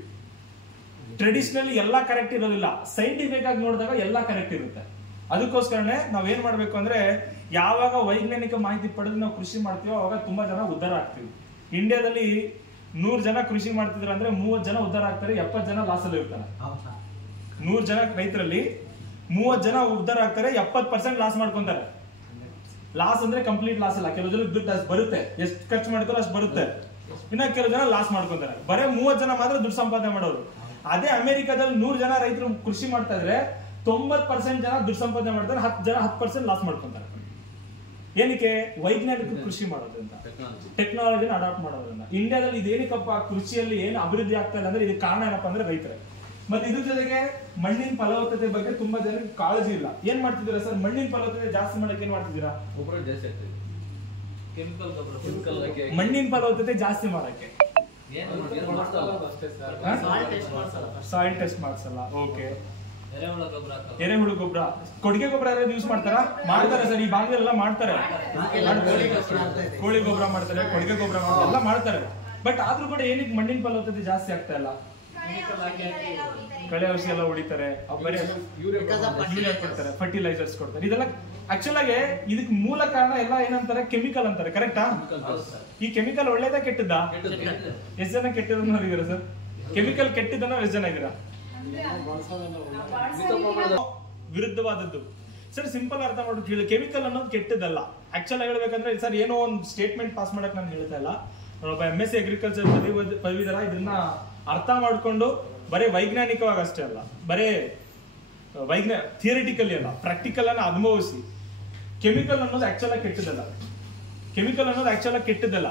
ಟ್ರೆಡಿಷನಲಿ ಎಲ್ಲಾ ಕರೆಕ್ಟ್ ಇರೋದಿಲ್ಲ, ಸೈಂಟಿಫಿಕ್ ಆಗಿ ನೋಡಿದಾಗ ಎಲ್ಲಾ ಕರೆಕ್ಟ್ ಇರುತ್ತೆ. ಅದಕ್ಕೋಸ್ಕರನೇ ನಾವ್ ಏನ್ ಮಾಡ್ಬೇಕು ಅಂದ್ರೆ, ಯಾವಾಗ ವೈಜ್ಞಾನಿಕ ಮಾಹಿತಿ ಪಡೆದು ನಾವು ಕೃಷಿ ಮಾಡ್ತೀವೋ ಅವಾಗ ತುಂಬಾ ಜನ ಉದ್ಧಾರ ಆಗ್ತೀವಿ. ಇಂಡಿಯಾದಲ್ಲಿ 100 ಜನ ಕೃಷಿ ಮಾಡ್ತಿದ್ರೆ ಅಂದ್ರೆ 30 ಜನ ಉದ್ಧಾರ ಆಗ್ತಾರೆ, 70 ಜನ ಲಾಸ್ ಅಲ್ಲಿ ಇರ್ತಾರೆ. 100 ಜನ ರೈತರಲ್ಲಿ 30 ಜನ ಉದ್ಧಾರ ಆಗ್ತಾರೆ, 70% ಲಾಸ್ ಮಾಡ್ಕೊಂತಾರೆ. ಲಾಸ್ ಅಂದ್ರೆ ಕಂಪ್ಲೀಟ್ ಲಾಸ್ ಅಲ್ಲ, ಕೆಲವು ಜನ ದುಡ್ಡು ಅಷ್ಟು ಬರುತ್ತೆ, ಎಷ್ಟು ಖರ್ಚು ಮಾಡ್ತಾರೋ ಅಷ್ಟು ಬರುತ್ತೆ. ಇನ್ನ ಕೆಲವು ಜನ ಲಾಸ್ ಮಾಡ್ಕೊಂತಾರೆ. ಬರೇ 30 ಜನ ಮಾತ್ರ ದುಡ್ಡು ಸಂಪಾದನೆ ಮಾಡೋರು. ಅದೇ ಅಮೆರಿಕಾದಲ್ಲಿ 100 ಜನ ರೈತರು ಕೃಷಿ ಮಾಡ್ತಾ ಇದ್ರೆ 90% ಜನ ದುಡ್ಡು ಸಂಪಾದನೆ ಮಾಡ್ತಾರೆ, 10 ಜನ 10% ಲಾಸ್ ಮಾಡ್ಕೊಂತಾರೆ. ಏನಕ್ಕೆ? ವೈಜ್ಞಾನಿಕ ಕೃಷಿ ಮಾಡೋದ್ರಿಂದ, ಟೆಕ್ನಾಲಜಿನ ಅಡಾಪ್ಟ್ ಮಾಡೋದ್ರಿಂದ. ಇಂಡಿಯಾದಲ್ಲಿ ಇದೇನಕ್ಕಪ್ಪ ಕೃಷಿಯಲ್ಲಿ ಏನು ಅಭಿವೃದ್ಧಿ ಆಗ್ತಾ ಇಲ್ಲ ಅಂದ್ರೆ ಇದಕ್ಕೆ ಕಾರಣ ಏನಪ್ಪಾ ಅಂದ್ರೆ ರೈತರೇ. ಮತ್ತೆ ಇದ್ರ ಜೊತೆಗೆ ಮಣ್ಣಿನ ಫಲವತ್ತತೆ ಬಗ್ಗೆ ತುಂಬಾ ಜನಕ್ಕೆ ಕಾಳಜಿ ಇಲ್ಲ. ಏನ್ ಮಾಡ್ತಿದ್ದೀರಾ ಸರ್? ಮಣ್ಣಿನ ಫಲವತ್ತತೆ ಜಾಸ್ತಿ ಮಾಡಕ್ಕೆ ಏನ್ ಮಾಡ್ತಿದ್ದೀರಾ? ಗೊಬ್ಬರ ಜಾಸ್ತಿ ಆಗ್ತದೆ, ಕೆಮಿಕಲ್ ಗೊಬ್ಬರ. ಮಣ್ಣಿನ ಫಲವತ್ತತೆ ಜಾಸ್ತಿ ಮಾಡಕ್ಕೆ ಸಾಯಿಲ್ ಟೆಸ್ಟ್ ಮಾಡ್ಸಲ್ಲ. ಓಕೆ, ಎರೆಹುಳು ಗೊಬ್ಬರ, ಕೊಟ್ಟಿಗೆ ಗೊಬ್ಬರ ಯಾರು ಯೂಸ್ ಮಾಡ್ತಾರಾ? ಮಾಡ್ತಾರೆ ಸರ್, ಈ ಭಾಗದಲ್ಲೆಲ್ಲ ಮಾಡ್ತಾರೆ. ಕೋಳಿ ಗೊಬ್ಬರ ಮಾಡ್ತಾರೆ, ಕೊಟ್ಟಿಗೆ ಗೊಬ್ಬರ ಮಾಡ್ತಾರೆ, ಎಲ್ಲ ಮಾಡ್ತಾರೆ. ಬಟ್ ಆದ್ರೂ ಕೂಡ ಏನಕ್ಕೆ ಮಣ್ಣಿನ ಫಲವತ್ತತೆ ಜಾಸ್ತಿ ಆಗ್ತಾ ಇಲ್ಲ? ಕಳೆ ಔಷಧಿ ಎಲ್ಲ ಹೊಡಿತಾರೆ, ಯೂರಿಯಾ ಕೊಡ್ತಾರೆ, ಫರ್ಟಿಲೈಸರ್ಸ್ ಕೊಡ್ತಾರೆ. ಇದೆಲ್ಲ ಆಕ್ಚುಲ್ ಆಗಿ ಇದಕ್ಕೆ ಮೂಲ ಕಾರಣ ಎಲ್ಲ ಏನಂತಾರೆ? ಕೆಮಿಕಲ್ ಅಂತಾರೆ. ಕರೆಕ್ಟಾ? ಈ ಕೆಮಿಕಲ್ ಒಳ್ಳೇದಾ ಕೆಟ್ಟದ್ದಾ? ಎಷ್ಟು ಜನ ಕೆಟ್ಟದನ್ನ ನೋಡಿದೀರಾ ಸರ್? ಕೆಮಿಕಲ್ ಕೆಟ್ಟದನ್ನ ಎಷ್ಟು ಜನ ಇದ್ದೀರಾ? ವಿರುದ್ಧವಾದದ್ದು ಸರ್. ಸಿಂಪಲ್ ಅರ್ಥ ಮಾಡ್ಬೇಕು, ಕೆಮಿಕಲ್ ಅನ್ನೋದು ಕೆಟ್ಟದಲ್ಲ. ಆಕ್ಚುಲ್ ಹೇಳ್ಬೇಕಂದ್ರೆ ಸರ್, ಏನೋ ಒಂದು ಸ್ಟೇಟ್ಮೆಂಟ್ ಪಾಸ್ ಮಾಡಕ್ ನಾನು ಹೇಳ್ತಾ ಇಲ್ಲ. ಒಬ್ಬ MSc ಅಗ್ರಿಕಲ್ಚರ್ ಪದವೀಧರ ಇದನ್ನ ಅರ್ಥ ಮಾಡ್ಕೊಂಡು ಬರೇ ವೈಜ್ಞಾನಿಕವಾಗಿ ಅಷ್ಟೇ ಅಲ್ಲ, ಬರೇ ಥಿಯರಿಟಿಕಲಿ ಅಲ್ಲ, ಪ್ರಾಕ್ಟಿಕಲ್ ಅನ್ನ ಅನುಭವಿಸಿ. ಕೆಮಿಕಲ್ ಅನ್ನೋದು ಆಕ್ಚುಲ್ ಆಗಿ ಕೆಟ್ಟದಲ್ಲ. ಕೆಮಿಕಲ್ ಅನ್ನೋದು ಆಕ್ಚುಲ್ ಆಗಿ ಕೆಟ್ಟದಲ್ಲ.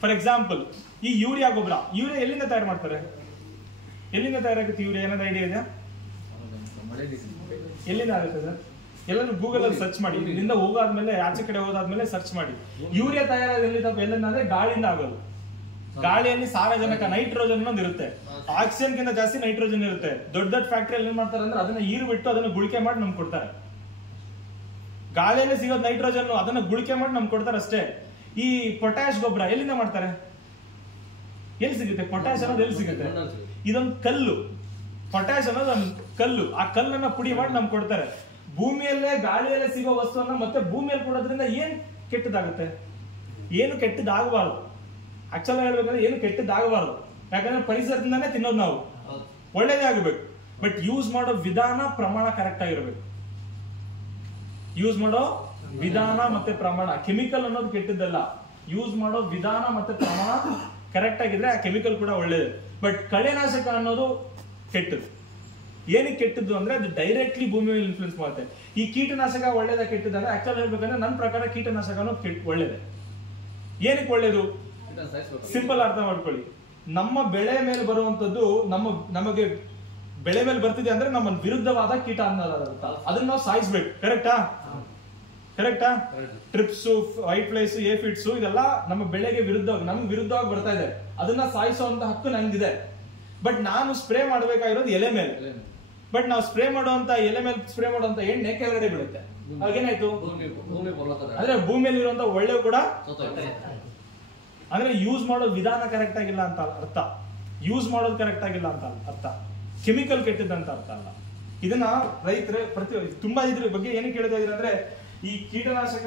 ಫಾರ್ ಎಕ್ಸಾಂಪಲ್, ಈ ಯೂರಿಯಾ ಗೊಬ್ಬರ, ಯೂರಿಯಾ ಎಲ್ಲಿಂದ ತಯಾರು ಮಾಡ್ತಾರೆ? ಎಲ್ಲಿಂದ ತಯಾರಾಗುತ್ತೆ ಯೂರಿಯಾ? ಏನಾದ್ರು ಐಡಿಯಾ ಇದೆಯಾ? ಎಲ್ಲಿಂದ ಆಗುತ್ತೆ ಸರ್? ಎಲ್ಲರೂ ಗೂಗಲ್ ಅಲ್ಲಿ ಸರ್ಚ್ ಮಾಡಿ. ಇಲ್ಲಿಂದ ಹೋಗಾದ್ಮೇಲೆ, ಆಚೆ ಕಡೆ ಹೋದಾದ್ಮೇಲೆ ಸರ್ಚ್ ಮಾಡಿ. ಯೂರಿಯಾ ತಯಾರಾದ ಎಲ್ಲಿಂದ ಅಂದ್ರೆ ಗಾಳಿಯಿಂದ ಆಗೋದು. ಗಾಳಿಯಲ್ಲಿ ಸಾರಜನಕ, ನೈಟ್ರೋಜನ್ ಅನ್ನೋದು ಇರುತ್ತೆ. ಆಕ್ಸಿಜನ್ ಗಿಂತ ಜಾಸ್ತಿ ನೈಟ್ರೋಜನ್ ಇರುತ್ತೆ. ದೊಡ್ಡ ದೊಡ್ಡ ಫ್ಯಾಕ್ಟರಿ ಏನ್ ಮಾಡ್ತಾರೆ ಅಂದ್ರೆ ಅದನ್ನ ಹೀರು ಬಿಟ್ಟು ಅದನ್ನ ಗುಳಿಕೆ ಮಾಡಿ ನಮ್ಗೆ ಕೊಡ್ತಾರೆ. ಗಾಳಿಯಲ್ಲಿ ಸಿಗೋದು ನೈಟ್ರೋಜನ್, ಅದನ್ನ ಗುಳಿಕೆ ಮಾಡಿ ನಮ್ಗೆ ಕೊಡ್ತಾರೆ ಅಷ್ಟೇ. ಈ ಪೊಟ್ಯಾಶ್ ಗೊಬ್ಬರ ಎಲ್ಲಿಂದ ಮಾಡ್ತಾರೆ? ಎಲ್ಲಿ ಸಿಗುತ್ತೆ ಪೊಟ್ಯಾಶ್ ಅನ್ನೋದು? ಎಲ್ಲಿ ಸಿಗುತ್ತೆ? ಇದೊಂದು ಕಲ್ಲು. ಪೊಟ್ಯಾಶ್ ಅನ್ನೋದು ಒಂದು ಕಲ್ಲು. ಆ ಕಲ್ಲನ್ನ ಪುಡಿ ಮಾಡಿ ನಮ್ಗೆ ಕೊಡ್ತಾರೆ. ಭೂಮಿಯಲ್ಲೇ ಗಾಳಿಯಲ್ಲೇ ಸಿಗೋ ವಸ್ತುವನ್ನ ಮತ್ತೆ ಭೂಮಿಯಲ್ಲಿ ಕೊಡೋದ್ರಿಂದ ಏನ್ ಕೆಟ್ಟದಾಗುತ್ತೆ? ಏನು ಕೆಟ್ಟದಾಗಬಾರ್ದು. ಆಕ್ಚುಲ್ ಹೇಳ್ಬೇಕಂದ್ರೆ ಏನು ಕೆಟ್ಟದಾಗಬಾರ್ದು. ಯಾಕಂದ್ರೆ ಪರಿಸರದಿಂದಾನೇ ತಿನ್ನೋದು ನಾವು, ಒಳ್ಳೇದೇ ಆಗಬೇಕು. ಬಟ್ ಯೂಸ್ ಮಾಡೋ ವಿಧಾನ, ಪ್ರಮಾಣ ಕರೆಕ್ಟ್ ಆಗಿರ್ಬೇಕು. ಯೂಸ್ ಮಾಡೋ ವಿಧಾನ ಮತ್ತೆ ಪ್ರಮಾಣ. ಕೆಮಿಕಲ್ ಅನ್ನೋದು ಕೆಟ್ಟದ್ದಲ್ಲ, ಯೂಸ್ ಮಾಡೋ ವಿಧಾನ ಮತ್ತೆ ಪ್ರಮಾಣ ಕರೆಕ್ಟ್ ಆಗಿದ್ರೆ ಆ ಕೆಮಿಕಲ್ ಕೂಡ ಒಳ್ಳೇದು. ಬಟ್ ಕಳೆನಾಶಕ ಅನ್ನೋದು ಕೆಟ್ಟದ್ದು. ಏನಕ್ಕೆ ಕೆಟ್ಟದ್ದು ಅಂದ್ರೆ ಅದು ಡೈರೆಕ್ಟ್ಲಿ ಭೂಮಿ ಮೇಲೆ ಇನ್ಫ್ಲೂಯೆನ್ಸ್ ಮಾಡುತ್ತೆ. ಈ ಕೀಟನಾಶಕ ಒಳ್ಳೇದ ಕೆಟ್ಟದಂದ್ರೆ ಆಕ್ಚುಲ್ ಹೇಳ್ಬೇಕಂದ್ರೆ ನನ್ನ ಪ್ರಕಾರ ಕೀಟನಾಶಕನೂ ಒಳ್ಳೇದೆ. ಏನಕ್ಕೆ ಒಳ್ಳೇದು? ಸಿಂಪಲ್ ಅರ್ಥ ಮಾಡ್ಕೊಳ್ಳಿ. ನಮ್ಮ ಬೆಳೆ ಮೇಲೆ ಬರುವಂತದ್ದು ನಮಗೆ ಬೆಳೆ ಮೇಲೆ ಬರ್ತಿದೆ ಅಂದ್ರೆ ನಮ್ಮ ವಿರುದ್ಧವಾದ ಕೀಟ ಅನ್ನೋದಾಗುತ್ತೆ, ಅದನ್ನ ನಾವು ಸಾಯಿಸ್ಬೇಕು. ಕರೆಕ್ಟಾ? ಟ್ರಿಪ್ಸ್, ವೈಟ್ ಫ್ಲೈಸ್, ಏಫಿಡ್ಸ್ ಇದೆಲ್ಲ ನಮ್ಮ ಬೆಳೆಗೆ ವಿರುದ್ಧವಾಗಿ ನಮ್ಗೆ ವಿರುದ್ಧವಾಗಿ ಬರ್ತಾ ಇದೆ, ಅದನ್ನ ಸಾಯಿಸುವಂತ ಹಕ್ಕು ನಂಗಿದೆ. ಬಟ್ ನಾನು ಸ್ಪ್ರೇ ಮಾಡ್ಬೇಕಾಗಿರೋದು ಎಲೆ ಮೇಲೆ. ಬಟ್ ನಾವು ಸ್ಪ್ರೇ ಮಾಡುವಂತ ಎಲೆ ಮೇಲೆ ಸ್ಪ್ರೇ ಮಾಡುವಂತ ಎಣ್ಣೆ ಕೆಳಗಡೆ ಬೀಳುತ್ತೆ. ಅವಾಗೇನಾಯ್ತು ಅಂದ್ರೆ ಭೂಮಿಯಲ್ಲಿ ಇರುವಂತ ಒಳ್ಳೆ ಕೂಡ ಅಂದ್ರೆ ಯೂಸ್ ಮಾಡೋ ವಿಧಾನ ಕರೆಕ್ಟ್ ಆಗಿಲ್ಲ ಅಂತ ಅರ್ಥ. ಯೂಸ್ ಮಾಡೋದು ಕರೆಕ್ಟ್ ಆಗಿಲ್ಲ ಅಂತ ಅರ್ಥ. ಕೆಮಿಕಲ್ ಕೆಟ್ಟದಂತ ಅರ್ಥ ಅಲ್ಲ. ಇದನ್ನ ರೈತರು ತುಂಬಾ ಇದ್ರ ಬಗ್ಗೆ ಏನಕ್ಕೆ ಹೇಳ್ತಾ ಇದ್ರೆ ಅಂದ್ರೆ ಈ ಕೀಟನಾಶಕ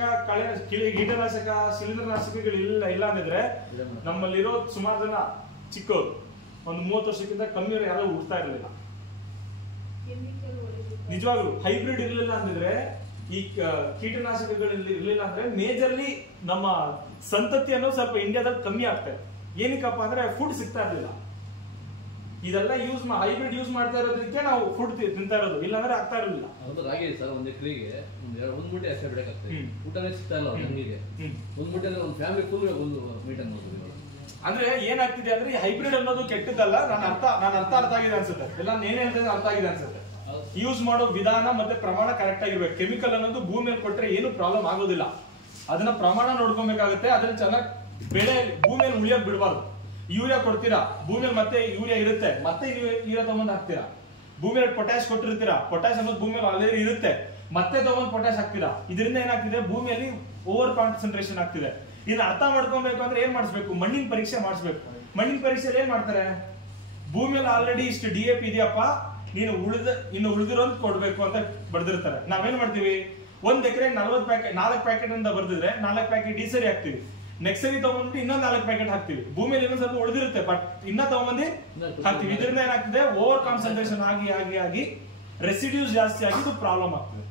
ಶಿಲೀಂಧ್ರನಾಶಕಗಳು ಇಲ್ಲ ಅಂದಿದ್ರೆ ನಮ್ಮಲ್ಲಿರೋ ಸುಮಾರು ಜನ ಚಿಕ್ಕವರು ಒಂದು 30 ವರ್ಷಕ್ಕಿಂತ ಕಮ್ಮಿಯವರು ಯಾರು ಹುಡ್ತಾ ಇರಲಿಲ್ಲ. ನಿಜವಾಗ್ಲು ಹೈಬ್ರಿಡ್ ಇರ್ಲಿಲ್ಲ ಅಂದಿದ್ರೆ ಈ ಕೀಟನಾಶಕಗಳು ಇರ್ಲಿಲ್ಲ ಅಂದ್ರೆ ಮೇಜರ್ಲಿ ನಮ್ಮ ಸಂತತಿ ಅನ್ನೋ ಸ್ವಲ್ಪ ಇಂಡಿಯಾದಲ್ಲಿ ಕಮ್ಮಿ ಆಗ್ತಾ ಇದೆ. ಏನಕ್ಕಪ್ಪ ಅಂದ್ರೆ ಫುಡ್ ಸಿಗ್ತಾ ಇರ್ಲಿಲ್ಲ. ಇದೆಲ್ಲ ಹೈಬ್ರಿಡ್ ಯೂಸ್ ಮಾಡ್ತಾ ಇರೋದಕ್ಕೆ ನಾವು ಫುಡ್ ತಿಂತಾ ಇರೋದು, ಇಲ್ಲಾಂದ್ರೆ ಆಗ್ತಾ ಇರಲಿಲ್ಲ. ಸರ್ ಒಂದ್ ಎಕರೆಗೆ ಒಂದ್ ಮುಟ್ಟೆ ಅಷ್ಟೇ ಬಿಡಕ್ಕಾಗ್ತದೆ, ಊಟನೇ ಸಿಗ್ತಾ ಇಲ್ಲ ನಮಗೆ. ಒಂದ್ ಮುಟ್ಟೆ ಒಂದು ಫ್ಯಾಮಿಲಿ ಫುಲ್ ಒಂದು ಮೀಟನ್ ಅಂದ್ರೆ ಏನಾಗ್ತಿದೆ ಅಂದ್ರೆ ಈ ಹೈಬ್ರಿಡ್ ಅನ್ನೋದು ಕೆಟ್ಟದಲ್ಲ. ನನ್ನ ಅರ್ಥ ಆಗಿದೆ ಅನ್ಸುತ್ತೆ. ಎಲ್ಲ ಏನ್ ಹೇಳ್ತಿದ್ರೆ ಅರ್ಥ ಆಗಿದೆ ಅನ್ಸುತ್ತೆ. ಯೂಸ್ ಮಾಡೋ ವಿಧಾನ ಮತ್ತೆ ಪ್ರಮಾಣ ಕರೆಕ್ಟ್ ಆಗಿರ್ಬೇಕು. ಕೆಮಿಕಲ್ ಅನ್ನೋದು ಭೂಮಿಯಲ್ಲಿ ಕೊಟ್ರೆ ಏನು ಪ್ರಾಬ್ಲಮ್ ಆಗೋದಿಲ್ಲ. ಅದನ್ನ ಪ್ರಮಾಣ ನೋಡ್ಕೊಬೇಕಾಗುತ್ತೆ. ಅದನ್ನ ಚೆನ್ನಾಗಿ ಬೆಳೆ ಭೂಮಿಯಲ್ಲಿ ಉಳಿಯೋಕ್ ಬಿಡಬಾರ್ದು. ಯೂರಿಯಾ ಕೊಡ್ತೀರಾ, ಭೂಮಿಯಲ್ಲಿ ಮತ್ತೆ ಯೂರಿಯಾ ಇರುತ್ತೆ, ಮತ್ತೆ ಯೂರಿಯಾ ತಗೊಂಡ್ ಹಾಕ್ತೀರಾ. ಭೂಮಿಯಲ್ಲಿ ಪೊಟ್ಯಾಶ್ ಕೊಟ್ಟಿರ್ತೀರಾ, ಪೊಟ್ಯಾಶ್ ಅನ್ನೋದು ಭೂಮಿಯಲ್ಲಿ ಆಲ್ರೆಡಿ ಇರುತ್ತೆ, ಮತ್ತೆ ತಗೊಂಡ್ ಪೊಟ್ಯಾಶ್ ಹಾಕ್ತೀರಾ. ಇದರಿಂದ ಏನಾಗ್ತಿದೆ, ಭೂಮಿಯಲ್ಲಿ ಓವರ್ ಕಾನ್ಸಂಟ್ರೇಷನ್ ಆಗ್ತಿದೆ. ಇದನ್ನ ಅರ್ಥ ಮಾಡ್ಕೊಬೇಕು ಅಂದ್ರೆ ಏನ್ ಮಾಡಿಸ್ಬೇಕು? ಮಣ್ಣಿನ ಪರೀಕ್ಷೆ ಮಾಡಿಸ್ಬೇಕು. ಮಣ್ಣಿನ ಪರೀಕ್ಷೆಯಲ್ಲಿ ಏನ್ ಮಾಡ್ತಾರೆ? ಭೂಮಿಯಲ್ಲಿ ಆಲ್ರೆಡಿ ಇಷ್ಟು DAP ಇದೆಯಪ್ಪ, ನೀನು ಇನ್ನು ಉಳಿದಿರೋದು ಕೊಡ್ಬೇಕು ಅಂತ ಬರ್ದಿರ್ತಾರೆ. ನಾವೇನ್ ಮಾಡ್ತೀವಿ? 1 ಎಕರೆ 4 ಪ್ಯಾಕೆಟ್ ಅಂತ ಬರ್ದಿದ್ರೆ 4 ಪ್ಯಾಕೆಟ್ ಈ ಸರಿ ಹಾಕ್ತಿವಿ. ನೆಕ್ಸ್ಟ್ ಸರಿ ತಗೊಂಡ್ಬಿಟ್ಟು ಇನ್ನೊಂದು 4 ಪ್ಯಾಕೆಟ್ ಹಾಕ್ತಿವಿ. ಭೂಮಿಯಲ್ಲಿ ಇನ್ನೊಂದ್ ಸ್ವಲ್ಪ ಉಳಿದಿರುತ್ತೆ, ಬಟ್ ಇನ್ನ ತಗೊಂಡ್ಬಂದು ಹಾಕ್ತಿವಿ. ಇದರಿಂದ ಏನಾಗ್ತದೆ? ಓವರ್ ಕಾನ್ಸಂಟ್ರೇಷನ್ ಆಗಿ ರೆಸಿಡ್ಯೂಸ್ ಜಾಸ್ತಿ ಆಗಿ ಇದು ಪ್ರಾಬ್ಲಮ್ ಆಗ್ತದೆ.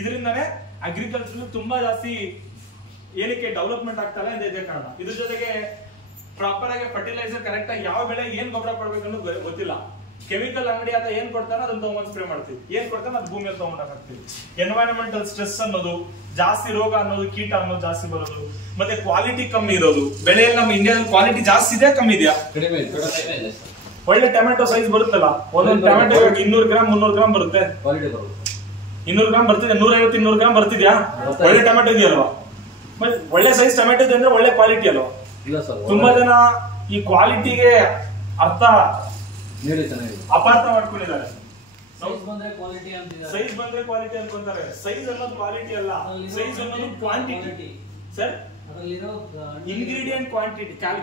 ಇದರಿಂದಾನೇ ಅಗ್ರಿಕಲ್ಚರ್ ತುಂಬಾ ಜಾಸ್ತಿ ಏನಕ್ಕೆ ಡೆವಲಪ್ಮೆಂಟ್ ಆಗ್ತಲ್ಲ ಇದೇ ಕಾರಣ. ಇದ್ರ ಜೊತೆಗೆ ಪ್ರಾಪರ್ ಆಗಿ ಫರ್ಟಿಲೈಸರ್ ಕರೆಕ್ಟ್ ಆಗಿ ಯಾವ ಬೆಳೆ ಏನ್ ಗೊಬ್ಬರ ಕೊಡ್ಬೇಕು ಅನ್ನೋದು ಗೊತ್ತಿಲ್ಲ. ಕೆಮಿಕಲ್ ಅಂಗಡಿ ಆತ ಏನ್ ಕೊಡ್ತಾನ ಅದನ್ನ ತಗೊಂಡ್ ಸ್ಪ್ರೇ ಮಾಡ್ತೀವಿ, ಏನ್ ಕೊಡ್ತಾನ ಅದು ಭೂಮಿಯಲ್ಲಿ ತಗೊಂಡ್ ಹಾಕ್ತಿವಿ. ಎನ್ವೈರನ್ಮೆಂಟಲ್ ಸ್ಟ್ರೆಸ್ ಅನ್ನೋದು ಜಾಸ್ತಿ, ರೋಗ ಅನ್ನೋದು, ಕೀಟ ಅನ್ನೋದು ಜಾಸ್ತಿ ಬರೋದು, ಮತ್ತೆ ಕ್ವಾಲಿಟಿ ಕಮ್ಮಿ ಇರೋದು. ಬೆಳೆಯಲ್ಲಿ ನಮ್ಮ ಇಂಡಿಯಾದಲ್ಲಿ ಕ್ವಾಲಿಟಿ ಜಾಸ್ತಿ ಇದೆಯಾ ಕಮ್ಮಿ ಇದೆಯಾ? ಒಳ್ಳೆ ಟೊಮೆಟೊ ಸೈಜ್ ಬರುತ್ತಲ್ಲ, ಒಂದೊಂದು ಟೊಮೆಟೊ 200 ಗ್ರಾಮ್ 300 ಗ್ರಾಮ್ ಬರುತ್ತೆ. 200 ಗ್ರಾಮ್ ಬರ್ತಿದೆ, 150-200 ಗ್ರಾಮ್ ಬರ್ತಿದ್ಯಾ? ಒಳ್ಳೆ ಟೊಮೆಟೊ ಇದೆಯಲ್ವಾ? ಮತ್ತೆ ಒಳ್ಳೆ ಸೈಜ್ ಟೊಮೆಟೊ ಇದೆ ಅಂದ್ರೆ ಒಳ್ಳೆ ಕ್ವಾಲಿಟಿ ಅಲ್ವಾ? ತುಂಬಾ ಜನ ಈ ಕ್ವಾಲಿಟಿಗೆ ಅರ್ಥ ಅಪಾರ್ಥ ಮಾಡ್ಕೊಂಡಿದ್ದಾರೆ. ಸೈಜ್ ಬಂದ್ರೆ ಕ್ವಾಲಿಟಿ ಅನ್ಕೊಂತಾರೆ. ಸೈಜ್ ಅನ್ನೋದು ಕ್ವಾಲಿಟಿ ಅಲ್ಲ, ಸೈಜ್ ಅನ್ನೋದು quantity. Sir, ingredient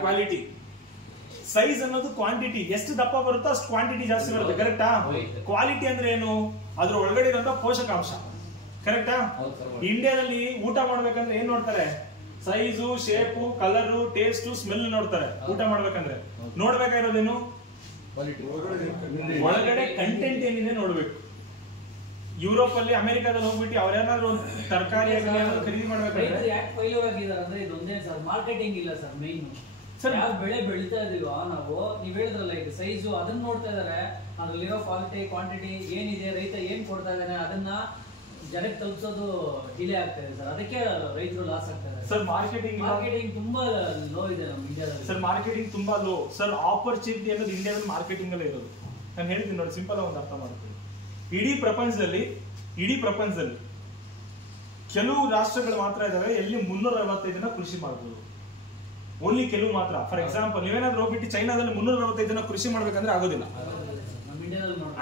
quality. Size ಅನ್ನೋದು ಕ್ವಾಂಟಿಟಿ. ಎಷ್ಟು ದಪ್ಪ ಬರುತ್ತೋ ಅಷ್ಟು ಕ್ವಾಂಟಿಟಿ ಜಾಸ್ತಿ ಬರುತ್ತೆ. ಕರೆಕ್ಟಾ? ಕ್ವಾಲಿಟಿ ಅಂದ್ರೆ ಏನು? ಅದ್ರ ಒಳಗಡೆ ಇರೋ ಪೋಷಕಾಂಶ. ಕರೆಕ್ಟಾ? ಇಂಡಿಯಾದಲ್ಲಿ ಊಟ ಮಾಡ್ಬೇಕಂದ್ರೆ ಏನ್ ನೋಡ್ತಾರೆ? Size, shape, colour, taste, smell ನೋಡ್ತಾರೆ. ಊಟ ಮಾಡ್ಬೇಕಂದ್ರೆ ನೋಡ್ಬೇಕಾಗಿರೋದೇನು? ಒಳಗಡೆ ಕಂಟೆಂಟ್ ಏನಿದೆ ನೋಡ್ಬೇಕು. ಯುರೋಪ್ ಅಲ್ಲಿ, ಅಮೆರಿಕಾದಲ್ಲಿ ಹೋಗ್ಬಿಟ್ಟು ಅವ್ರೇನಾದ್ರು ತರಕಾರಿ ಖರೀದಿ ಮಾಡ್ಬೇಕಂದ್ರೆ ಮಾರ್ಕೆಟಿಂಗ್ ಇಲ್ಲ ಸರ್. ಮೈನ್ ಯಾವ ಬೆಳೆ ಬೆಳೀತಾ ಇದೀವೋ ನಾವು, ನೀವ್ ಹೇಳಿದ್ರಲ್ಲ ಈಗ ಸೈಜು, ಅದನ್ನ ನೋಡ್ತಾ ಇದಾರೆ. ಅದ್ರಲ್ಲಿರೋ ಕ್ವಾಂಟಿಟಿ ಏನಿದೆ, ರೈತ ಏನ್ ಕೊಡ್ತಾ ಇದಾನೆ ಅದನ್ನ ಜನಕ್ಕೆ ತಲುಪಿಸೋದು ಡಿಲೇ ಆಗ್ತಾ ಇದೆ ಸರ್. ಅದಕ್ಕೆ ರೈತರು ಲಾಸ್ ಆಗ್ತಾ ಇದ್ದಾರೆ ಸರ್. ಮಾರ್ಕೆಟಿಂಗ್ ತುಂಬಾ ಲೋ ಇದೆ ನಮ್ಮ ಇಂಡಿಯಾದಲ್ಲಿ ಸರ್. ಮಾರ್ಕೆಟಿಂಗ್ ತುಂಬಾ ಲೋ ಸರ್. ಆಪರ್ಚುನಿಟಿ ಅನ್ನೋದು ಇಂಡಿಯಾದಲ್ಲಿ ಮಾರ್ಕೆಟಿಂಗ್ ಅಲ್ಲೇ ಇರೋದು. ನಾನು ಹೇಳ್ತೀನಿ ನೋಡಿ, ಸಿಂಪಲ್ ಒಂದು ಅರ್ಥ ಮಾಡ್ತೀನಿ. ಇಡೀ ಪ್ರಪಂಚದಲ್ಲಿ ಕೆಲವು ರಾಷ್ಟ್ರಗಳು ಮಾತ್ರ ಇದಾವೆ ಎಲ್ಲಿ 365 ದಿನ ಕೃಷಿ ಮಾಡಬಹುದು. ಓನ್ಲಿ ಕೆಲವು ಮಾತ್ರ. ಫಾರ್ ಎಕ್ಸಾಂಪಲ್, ನೀವೇನಾದ್ರೂ ಹೋಗ್ಬಿಟ್ಟು ಚೈನಾದಲ್ಲಿ 365 ದಿನ ಕೃಷಿ ಮಾಡ್ಬೇಕಂದ್ರೆ ಆಗೋದಿಲ್ಲ.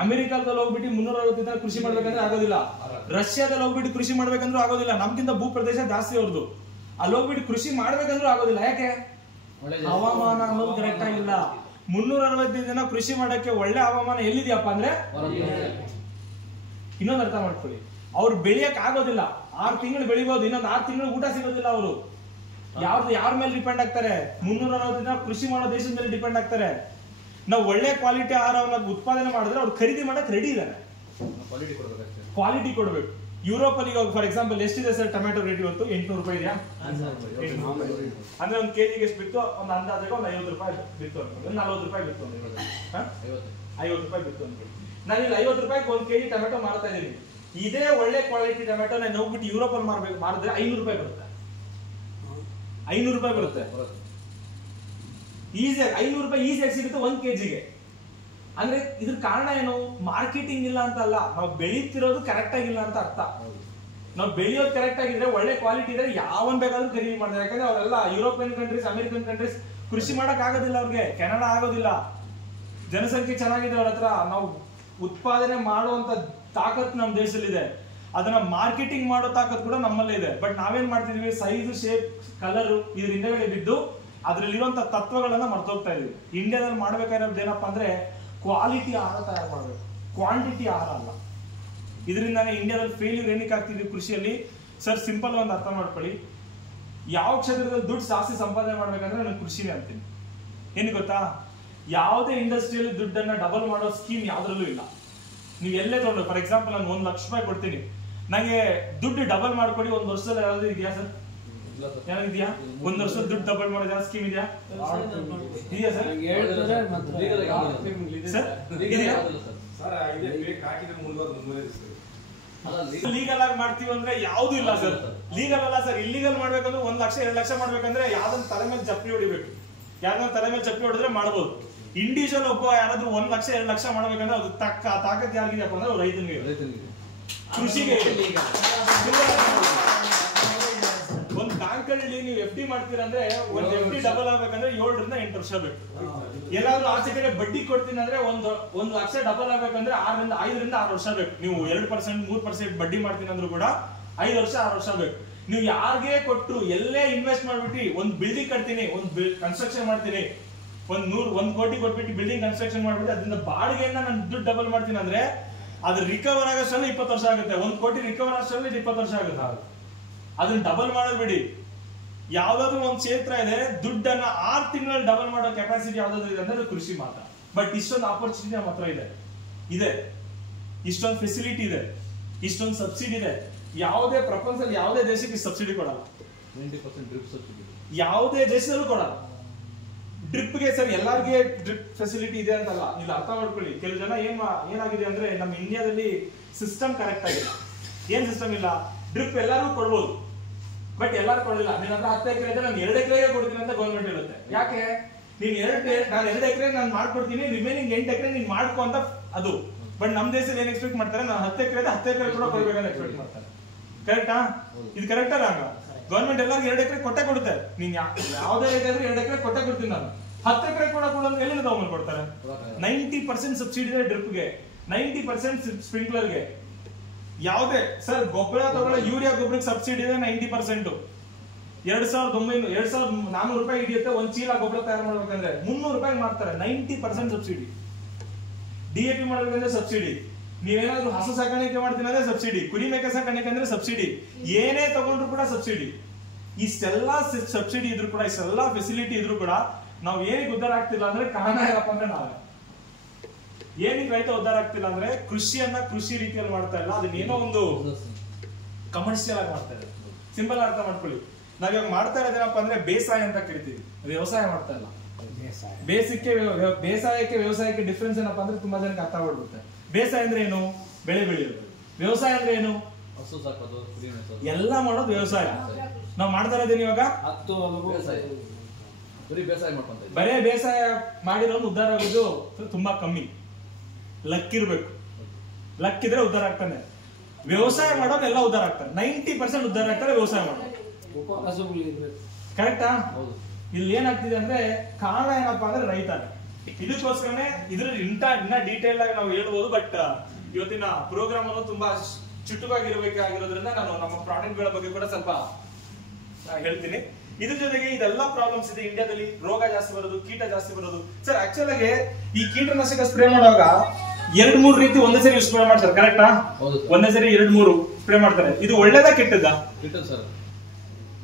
ಅಮೆರಿಕಾದಲ್ಲಿ ಹೋಗ್ಬಿಟ್ಟು 360 ದಿನ ಕೃಷಿ ಮಾಡ್ಬೇಕಂದ್ರೆ ಆಗೋದಿಲ್ಲ. ರಷ್ಯಾದಲ್ಲಿ ಹೋಗ್ಬಿಟ್ಟು ಕೃಷಿ ಮಾಡ್ಬೇಕಂದ್ರೂ ಆಗೋದಿಲ್ಲ. ನಮ್ಗಿಂತ ಭೂ ಪ್ರದೇಶ ಜಾಸ್ತಿ ಅವ್ರದ್ದು. ಅಲ್ಲಿ ಹೋಗ್ಬಿಟ್ಟು ಕೃಷಿ ಮಾಡ್ಬೇಕಂದ್ರೂ ಆಗೋದಿಲ್ಲ. ಯಾಕೆ? ಹವಾಮಾನ ಅನ್ನೋದು ಕರೆಕ್ಟ್ ಆಗಿಲ್ಲ. 365 ದಿನ ಕೃಷಿ ಮಾಡಕ್ಕೆ ಒಳ್ಳೆ ಹವಾಮಾನ ಎಲ್ಲಿದೆಯಪ್ಪ ಅಂದ್ರೆ, ಇನ್ನೊಂದು ಅರ್ಥ ಮಾಡ್ಕೊಳ್ಳಿ, ಅವ್ರು ಬೆಳೆಯಕ್ ಆಗೋದಿಲ್ಲ. 6 ತಿಂಗಳು ಬೆಳಿಬಹುದು, ಇನ್ನೊಂದು 6 ತಿಂಗಳು ಊಟ ಸಿಗೋದಿಲ್ಲ. ಅವರು ಯಾರ ಮೇಲೆ ಡಿಪೆಂಡ್ ಆಗ್ತಾರೆ? 360 ದಿನ ಕೃಷಿ ಮಾಡೋ ದೇಶದ ಮೇಲೆ ಡಿಪೆಂಡ್ ಆಗ್ತಾರೆ. ನಾವು ಒಳ್ಳೆ ಕ್ವಾಲಿಟಿ ಆಹಾರವನ್ನ ಉತ್ಪಾದನೆ ಮಾಡಿದ್ರೆ ಅವ್ರು ಖರೀದಿ ಮಾಡಕ್ ರೆಡಿ ಇದ್ದಾರೆ. ಕ್ವಾಲಿಟಿ ಕೊಡ್ಬೇಕು. ಯುರೋಪ್ ಅಲ್ಲಿ ಫಾರ್ ಎಕ್ಸಾಂಪಲ್ ಎಷ್ಟಿದೆ ಸರ್ ಟೊಮೆಟೊ ರೇಟ್ ಇವತ್ತು? 800 ರೂಪಾಯಿ ಇದೆಯಾ? ಅಂದ್ರೆ ಒಂದು ಕೆಜಿಗೆ ಎಷ್ಟು ಬಿತ್ತು? ಒಂದು ಅಂದಾಜಾಗ ಒಂದು 50 ರೂಪಾಯಿ ಬಿತ್ತು, 40 ರೂಪಾಯಿ ಬಿತ್ತು. 50 ರೂಪಾಯಿ ಬಿತ್ತು ಅನ್ಕೊಳ್ಳಿ. ನಾನು ಇಲ್ಲಿ 50 ರೂಪಾಯಿ 1 kg ಟೊಮೆಟೊ ಮಾರ್ತಾ ಇದೀನಿ. ಇದೇ ಒಳ್ಳೆ ಕ್ವಾಲಿಟಿ ಟೊಮೆಟೊ ನಾನು ಹೋಗ್ಬಿಟ್ಟು ಯುರೋಪ್ ಅಲ್ಲಿ ಮಾರಿದ್ರೆ 500 ರೂಪಾಯಿ ಬರುತ್ತೆ. 500 ರೂಪಾಯಿ ಬರುತ್ತೆ ಈಸಿಯಾಗಿ. 500 ರೂಪಾಯಿ ಈಸಿಯಾಗಿ ಸಿಗುತ್ತೆ 1 kgಗೆ. ಅಂದ್ರೆ ಇದ್ರ ಕಾರಣ ಏನು? ಮಾರ್ಕೆಟಿಂಗ್ ಇಲ್ಲ ಅಂತ ಅಲ್ಲ, ನಾವು ಬೆಳೀತಿರೋದು ಕರೆಕ್ಟ್ ಆಗಿಲ್ಲ ಅಂತ ಅರ್ಥ. ನಾವು ಬೆಳೆಯೋದು ಕರೆಕ್ಟ್ ಆಗಿದ್ರೆ, ಒಳ್ಳೆ ಕ್ವಾಲಿಟಿ ಇದ್ರೆ ಯಾವನ್ ಬೇಕಾದ್ರೂ ಖರೀದಿ ಮಾಡ್ತಾರೆ. ಯಾಕಂದ್ರೆ ಅವರೆಲ್ಲ ಯುರೋಪಿಯನ್ ಕಂಟ್ರೀಸ್, ಅಮೆರಿಕನ್ ಕಂಟ್ರೀಸ್ ಕೃಷಿ ಮಾಡಕ್ ಆಗೋದಿಲ್ಲ ಅವ್ರಿಗೆ, ಕೆನಡಾ ಆಗೋದಿಲ್ಲ. ಜನಸಂಖ್ಯೆ ಚೆನ್ನಾಗಿದೆ ಅವ್ರ ಹತ್ರ, ನಾವು ಉತ್ಪಾದನೆ ಮಾಡುವಂತ ತಾಕತ್ ನಮ್ಮ ದೇಶದಲ್ಲಿದೆ. ಅದನ್ನ ಮಾರ್ಕೆಟಿಂಗ್ ಮಾಡೋ ತಾಕತ್ ಕೂಡ ನಮ್ಮಲ್ಲೇ ಇದೆ. ಬಟ್ ನಾವೇನ್ ಮಾಡ್ತಿದೀವಿ, ಸೈಜ್, ಶೇಪ್, ಕಲರ್ ಇದ್ರ ಹಿಂದೆಗಡೆ ಬಿದ್ದು ಅದ್ರಲ್ಲಿರುವಂತ ತತ್ವಗಳನ್ನ ಮರ್ತೋಗ್ತಾ ಇದೀವಿ. ಇಂಡಿಯಾದಲ್ಲಿ ಮಾಡ್ಬೇಕಾಗಿರೋದು ಏನಪ್ಪಾ ಅಂದ್ರೆ ಕ್ವಾಲಿಟಿ ಆಹಾರ ತಯಾರು ಮಾಡ್ಬೇಕು, ಕ್ವಾಂಟಿಟಿ ಆಹಾರ ಅಲ್ಲ. ಇದರಿಂದಾನೇ ಇಂಡಿಯಾದಲ್ಲಿ ಫೇಲ್ಯೂರ್ ಏನಕ್ಕೆ ಆಗ್ತಿದ್ವಿ ಕೃಷಿಯಲ್ಲಿ. ಸರ್ ಸಿಂಪಲ್ ಒಂದು ಅರ್ಥ ಮಾಡ್ಕೊಳ್ಳಿ, ಯಾವ ಕ್ಷೇತ್ರದಲ್ಲಿ ದುಡ್ಡು ಜಾಸ್ತಿ ಸಂಪಾದನೆ ಮಾಡ್ಬೇಕಂದ್ರೆ ನಾನು ಕೃಷಿನೇ ಅಂತೀನಿ. ಏನು ಗೊತ್ತಾ, ಯಾವುದೇ ಇಂಡಸ್ಟ್ರಿಯಲ್ಲಿ ದುಡ್ಡನ್ನ ಡಬಲ್ ಮಾಡೋ ಸ್ಕೀಮ್ ಯಾವ್ದ್ರಲ್ಲೂ ಇಲ್ಲ. ನೀವು ಎಲ್ಲೇ ತಗೊಂಡು, ಫಾರ್ ಎಕ್ಸಾಂಪಲ್ ನಾನು 1 ಲಕ್ಷ ರೂಪಾಯಿ ಕೊಡ್ತೀನಿ, ನಂಗೆ ದುಡ್ಡು ಡಬಲ್ ಮಾಡ್ಕೊಡಿ 1 ವರ್ಷದಲ್ಲಿ ಯಾವ್ದು ಇದೆಯಾ ಸರ್? ಏನಾಗಿದ್ಯಾ? 1 ವರ್ಷದ ದುಡ್ಡು ಡಬಲ್ ಮಾಡೋದು ಯಾವ ಸ್ಕೀಮ್ ಇದೆಯಾ? ಇದೆಯಾ ಸರ್? ಲೀಗಲ್ ಆಗಿ ಮಾಡ್ತೀವಿ ಅಂದ್ರೆ ಯಾವ್ದು ಇಲ್ಲ ಸರ್. ಲೀಗಲ್ ಅಲ್ಲ ಸರ್. ಇಲ್ಲಿಗಲ್ ಮಾಡ್ಬೇಕಂದ್ರೆ 1 ಲಕ್ಷ 2 ಲಕ್ಷ ಮಾಡ್ಬೇಕಂದ್ರೆ ಯಾವ್ದನ್ನ ತಲೆ ಮೇಲೆ ಚಪ್ಪಲಿ ಹೊಡಿಬೇಕು. ಯಾವ್ದನ್ನ ತಲೆ ಮೇಲೆ ಚಪ್ಪಲಿ ಹೊಡೆದ್ರೆ ಮಾಡ್ಬೋದು. ಇಂಡಿವಿಜುವಲ್ ಒಬ್ಬ ಯಾರಾದ್ರೂ 1 ಲಕ್ಷ 2 ಲಕ್ಷ ಮಾಡ್ಬೇಕಂದ್ರೆ ಅದು ತಾಕತ್ ಯಾರಿಗಿದೆಯಪ್ಪ ಅಂದ್ರೆ ರೈತನಿಗೆ, ಕೃಷಿಗೆ. ಒಂದು ಬ್ಯಾಂಕ್ ಅಲ್ಲಿ ನೀವು FD ಮಾಡ್ತೀರಾ ಅಂದ್ರೆ ಒಂದು FD ಡಬಲ್ ಆಗ್ಬೇಕಂದ್ರೆ 7 ರಿಂದ 8 ವರ್ಷ ಬೇಕು. ಎಲ್ಲಾದ್ರೂ ಆಚೆ ಕಡೆ ಬಡ್ಡಿ ಕೊಡ್ತೀನಿ ಅಂದ್ರೆ 1 ಲಕ್ಷ ಡಬಲ್ ಆಗ್ಬೇಕಂದ್ರೆ 5 ರಿಂದ 6 ವರ್ಷ ಬೇಕು. ನೀವು 2% 3% ಬಡ್ಡಿ ಮಾಡ್ತೀನಿ ಅಂದ್ರೂ ಕೂಡ 5 ವರ್ಷ 6 ವರ್ಷ ಬೇಕು. ನೀವು ಯಾರಿಗೆ ಕೊಟ್ರು, ಎಲ್ಲೇ ಇನ್ವೆಸ್ಟ್ ಮಾಡ್ಬಿಟ್ಟು ಒಂದು ಬಿಲ್ಡಿಂಗ್ ಕಟ್ತೀನಿ, ಒಂದು ಕನ್ಸ್ಟ್ರಕ್ಷನ್ ಮಾಡ್ತೀನಿ, 1 ಕೋಟಿ ಕೊಟ್ಬಿಟ್ಟು ಬಿಲ್ಡಿಂಗ್ ಕನ್ಸ್ಟ್ರಕ್ಷನ್ ಮಾಡ್ಬಿಟ್ಟು ಅದರಿಂದ ಬಾಡಿಗೆಯನ್ನ ನಾನು ದುಡ್ಡು ಡಬಲ್ ಮಾಡ್ತೀನಿ ಅಂದ್ರೆ ಅದು ರಿಕವರ್ ಆಗೋಷ್ಟರಲ್ಲಿ 20 ವರ್ಷ ಆಗುತ್ತೆ. 1 ಕೋಟಿ ರಿಕವರ್ ಆಗೋಷ್ಟರಲ್ಲಿ 20 ವರ್ಷ ಆಗುತ್ತೆ. ಅದನ್ನ ಡಬಲ್ ಮಾಡೋದು ಬಿಡಿ. ಯಾವ್ದಾದ್ರು ಒಂದು ಕ್ಷೇತ್ರ ಇದೆ, ದುಡ್ಡನ್ನ 6 ತಿಂಗಳಲ್ಲಿ ಡಬಲ್ ಮಾಡೋ ಕೆಪಾಸಿಟಿ ಯಾವ್ದಾದ್ರು ಇದೆ ಅಂದ್ರೆ ಕೃಷಿ ಮಾತ್ರ. ಬಟ್ ಇಷ್ಟೊಂದು ಆಪರ್ಚುನಿಟಿ ನಮ್ಮ ಹತ್ರ ಇದೆ, ಇಷ್ಟೊಂದು ಫೆಸಿಲಿಟಿ ಇದೆ, ಇಷ್ಟೊಂದು ಸಬ್ಸಿಡಿ ಇದೆ. ಯಾವುದೇ ಪ್ರಪಂಚದಲ್ಲಿ ಯಾವುದೇ ದೇಶಕ್ಕೆ ಸಬ್ಸಿಡಿ ಕೊಡಲ್ಲ. 90% ಡ್ರಿಪ್ ಸಬ್ಸಿಡಿ ಯಾವುದೇ ದೇಶದಲ್ಲೂ ಕೊಡಲ್ಲ. ಡ್ರಿಪ್ಗೆ ಸರ್ ಎಲ್ಲಾರ್ಗೆ ಡ್ರಿಪ್ ಫೆಸಿಲಿಟಿ ಇದೆ ಅಂತಲ್ಲ, ಇಲ್ಲಿ ಅರ್ಥ ಮಾಡ್ಕೊಳ್ಳಿ. ಕೆಲವು ಜನ ಏನಾಗಿದೆ ಅಂದ್ರೆ ನಮ್ಮ ಇಂಡಿಯಾದಲ್ಲಿ ಸಿಸ್ಟಮ್ ಕರೆಕ್ಟ್ ಆಗಿಲ್ಲ. ಏನ್ ಸಿಸ್ಟಮ್ ಇಲ್ಲ? ಡ್ರಿಪ್ ಎಲ್ಲಾರು ಕೊಡ್ಬೋದು, ಬಟ್ ಎಲ್ಲಾರು ಕೊಡಲಿಲ್ಲ. ನಿನ್ನ ಹತ್ರ 10 ಎಕರೆ ಇದೆ, ನಾನು 2 ಎಕರೆಗೆ ಕೊಡ್ತೀನಿ ಅಂತ ಗೌರ್ಮೆಂಟ್ ಹೇಳುತ್ತೆ. ಯಾಕೆ? ನೀನ್ ನಾನು 2 ಎಕರೆ ನಾನು ಮಾಡ್ಕೊಡ್ತೀನಿ, ರಿಮೈನಿಂಗ್ 8 ಎಕರೆ ನೀನ್ ಮಾಡ್ಕೊ ಅಂತ ಅದು. ಬಟ್ ನಮ್ ದೇಶದಲ್ಲಿ ಏನ್ ಎಕ್ಸ್ಪೆಕ್ಟ್ ಮಾಡ್ತಾರೆ, ನಾನು 10 ಎಕರೆ 10 ಎಕರೆ ಕೂಡ ಕೊಡ್ಬೇಕಂತ ಎಕ್ಸ್ಪೆಕ್ಟ್ ಮಾಡ್ತಾರೆ. ಕರೆಕ್ಟಾ? ಇದು ಕರೆಕ್ಟಾ ರಾಂಗ? ಗೌರ್ಮೆಂಟ್ ಎಲ್ಲರಿಗೂ 2 ಎಕರೆ ಕೊಟ್ಟೆ ಕೊಡುತ್ತೆ. ನೀನ್ ಯಾವ್ದೇ ರೈತ ಇದ್ರೆ 2 ಎಕರೆ ಕೊಟ್ಟೆ ಕೊಡ್ತೀನಿ ನಾನು. 10 ಎಕರೆ ಕೂಡ ಎಲ್ಲಿಂದ ತಗೊಂಡ್ ಕೊಡ್ತಾರೆ? 90% ಸಬ್ಸಿಡಿ ಇದೆ ಡ್ರಿಪ್ಗೆ, 90% ಸ್ಪ್ರಿಂಕ್ಲರ್ಗೆ. ಯಾವುದೇ ಸರ್ ಗೊಬ್ಬರ ತಗೊಳ್ಳ, ಯೂರಿಯಾ ಗೊಬ್ಬರಕ್ಕೆ ಸಬ್ಸಿಡಿ ಇದೆ 90%. 2,400 ರೂಪಾಯಿ ಹಿಡಿಯುತ್ತೆ ಒಂದ್ ಚೀಲ ಗೊಬ್ಬರ ತಯಾರು ಮಾಡ್ಬೇಕಂದ್ರೆ. 300 ರೂಪಾಯಿ ಮಾಡ್ತಾರೆ, 90% ಸಬ್ಸಿಡಿ. DAP ಮಾಡ್ಬೇಕಂದ್ರೆ ಸಬ್ಸಿಡಿ. ನೀವೇನಾದ್ರೂ ಹಸು ಸಾಕಾಣಿಕೆ ಮಾಡ್ತೀನಿ ಅಂದ್ರೆ ಸಬ್ಸಿಡಿ, ಕುರಿ ಮೇಕೆ ಸಾಕಾಣಿಕೆ ಅಂದ್ರೆ ಸಬ್ಸಿಡಿ, ಏನೇ ತಗೊಂಡ್ರು ಕೂಡ ಸಬ್ಸಿಡಿ. ಇಷ್ಟೆಲ್ಲಾ ಸಬ್ಸಿಡಿ ಇದ್ರು ಕೂಡ, ಇಷ್ಟೆಲ್ಲಾ ಫೆಸಿಲಿಟಿ ಇದ್ರು ಕೂಡ ನಾವು ಏನಕ್ಕೆ ಉದ್ಧಾರ ಆಗ್ತಿಲ್ಲ ಅಂದ್ರೆ ಕಾರಣ ಏನಪ್ಪ ಅಂದ್ರೆ ನಾವೇ. ಏನಕ್ಕೆ ರೈತ ಉದ್ಧಾರ ಆಗ್ತಿಲ್ಲ ಅಂದ್ರೆ ಕೃಷಿಯನ್ನ ಕೃಷಿ ರೀತಿಯಲ್ಲಿ ಮಾಡ್ತಾ ಇಲ್ಲ, ಅದನ್ನ ಏನೋ ಒಂದು ಕಮರ್ಷಿಯಲ್ ಆಗಿ ಮಾಡ್ತಾ ಇದೆ. ಸಿಂಪಲ್ ಅರ್ಥ ಮಾಡ್ಕೊಳ್ಳಿ. ನಾವಿವಾಗ ಮಾಡ್ತಾ ಇರೋದೇನಪ್ಪ ಅಂದ್ರೆ ಬೇಸಾಯ ಅಂತ ಕರಿತೀವಿ, ವ್ಯವಸಾಯ ಮಾಡ್ತಾ ಇಲ್ಲ. ಬೇಸಾಯಕ್ಕೆ ವ್ಯವಸಾಯಕ್ಕೆ ಡಿಫ್ರೆನ್ಸ್ ಏನಪ್ಪಾ ಅಂದ್ರೆ ತುಂಬಾ ಜನಕ್ಕೆ ಅರ್ಥ ಆಗ್ಬಿಡುತ್ತೆ. ಬೇಸಾಯ ಅಂದ್ರೆ ಏನು? ಬೆಳೆ ಬೆಳೆಯೋದು. ವ್ಯವಸಾಯ ಅಂದ್ರೆ ಏನು? ಹಸು ಸಾಕೋದು, ಎಲ್ಲ ಮಾಡೋದು ವ್ಯವಸಾಯ. ನಾವ್ ಮಾಡ್ತಾ ಇರೋದೇನು ಇವಾಗ? ಬರೇ ಬೇಸಾಯ ಮಾಡಿರೋದು ಉದ್ಧಾರ ಆಗೋದು ತುಂಬಾ ಕಮ್ಮಿ. ಲಕ್ ಇರ್ಬೇಕು, ಲಕ್ ಇದ್ರೆ ಉದ್ಧಾರ ಆಗ್ತಾನೆ. ವ್ಯವಸಾಯ ಮಾಡೋದು ಎಲ್ಲ ಉದ್ಧಾರ ಆಗ್ತಾರೆ, 90% ಉದ್ಧಾರ ಆಗ್ತಾರೆ ವ್ಯವಸಾಯ ಮಾಡೋದು. ಕರೆಕ್ಟಾ? ಇಲ್ಲಿ ಏನಾಗ್ತಿದೆ ಅಂದ್ರೆ ಕಾರಣ ಏನಪ್ಪಾ ಅಂದ್ರೆ ರೈತನೇ. ಇದಕ್ಕೋಸ್ಕರನೇ ಇದ್ರ ಇನ್ನ ಡೀಟೇಲ್ ಆಗಿ ನಾವು ಹೇಳ್ಬೋದು. ಬಟ್ ಇವತ್ತಿನ ಪ್ರೋಗ್ರಾಮ್ ಅನ್ನು ತುಂಬಾ ಚುಟುಕಾಗಿರ್ಬೇಕಾಗಿರೋದ್ರಿಂದ ನಾನು ನಮ್ಮ ಪ್ರಾಡಕ್ಟ್ ಗಳ ಬಗ್ಗೆ ಕೂಡ ಸ್ವಲ್ಪ ಹೇಳ್ತೀನಿ. ಇದ್ರ ಜೊತೆಗೆ ಇದೆಲ್ಲ ಪ್ರಾಬ್ಲಮ್ಸ್ ಇದೆ ಇಂಡಿಯಾದಲ್ಲಿ. ರೋಗ ಜಾಸ್ತಿ ಬರೋದು, ಕೀಟ ಜಾಸ್ತಿ ಬರೋದು. ಸರ್ ಆಕ್ಚುಲ್ ಆಗಿ ಈ ಕೀಟನಾಶಕ ಸ್ಪ್ರೇ ಮಾಡುವಾಗ 2-3 ರೀತಿ ಒಂದೇ ಸರಿ ಸ್ಪ್ರೇ ಮಾಡ್ತಾರೆ. ಕರೆಕ್ಟಾ? ಒಂದೇ ಸರಿ 2-3 ಸ್ಪ್ರೇ ಮಾಡ್ತಾರೆ. ಇದು ಒಳ್ಳೇದಾ ಕೆಟ್ಟದ್ದಾ? ಕೆಟ್ಟದ್ದು ಸರ್.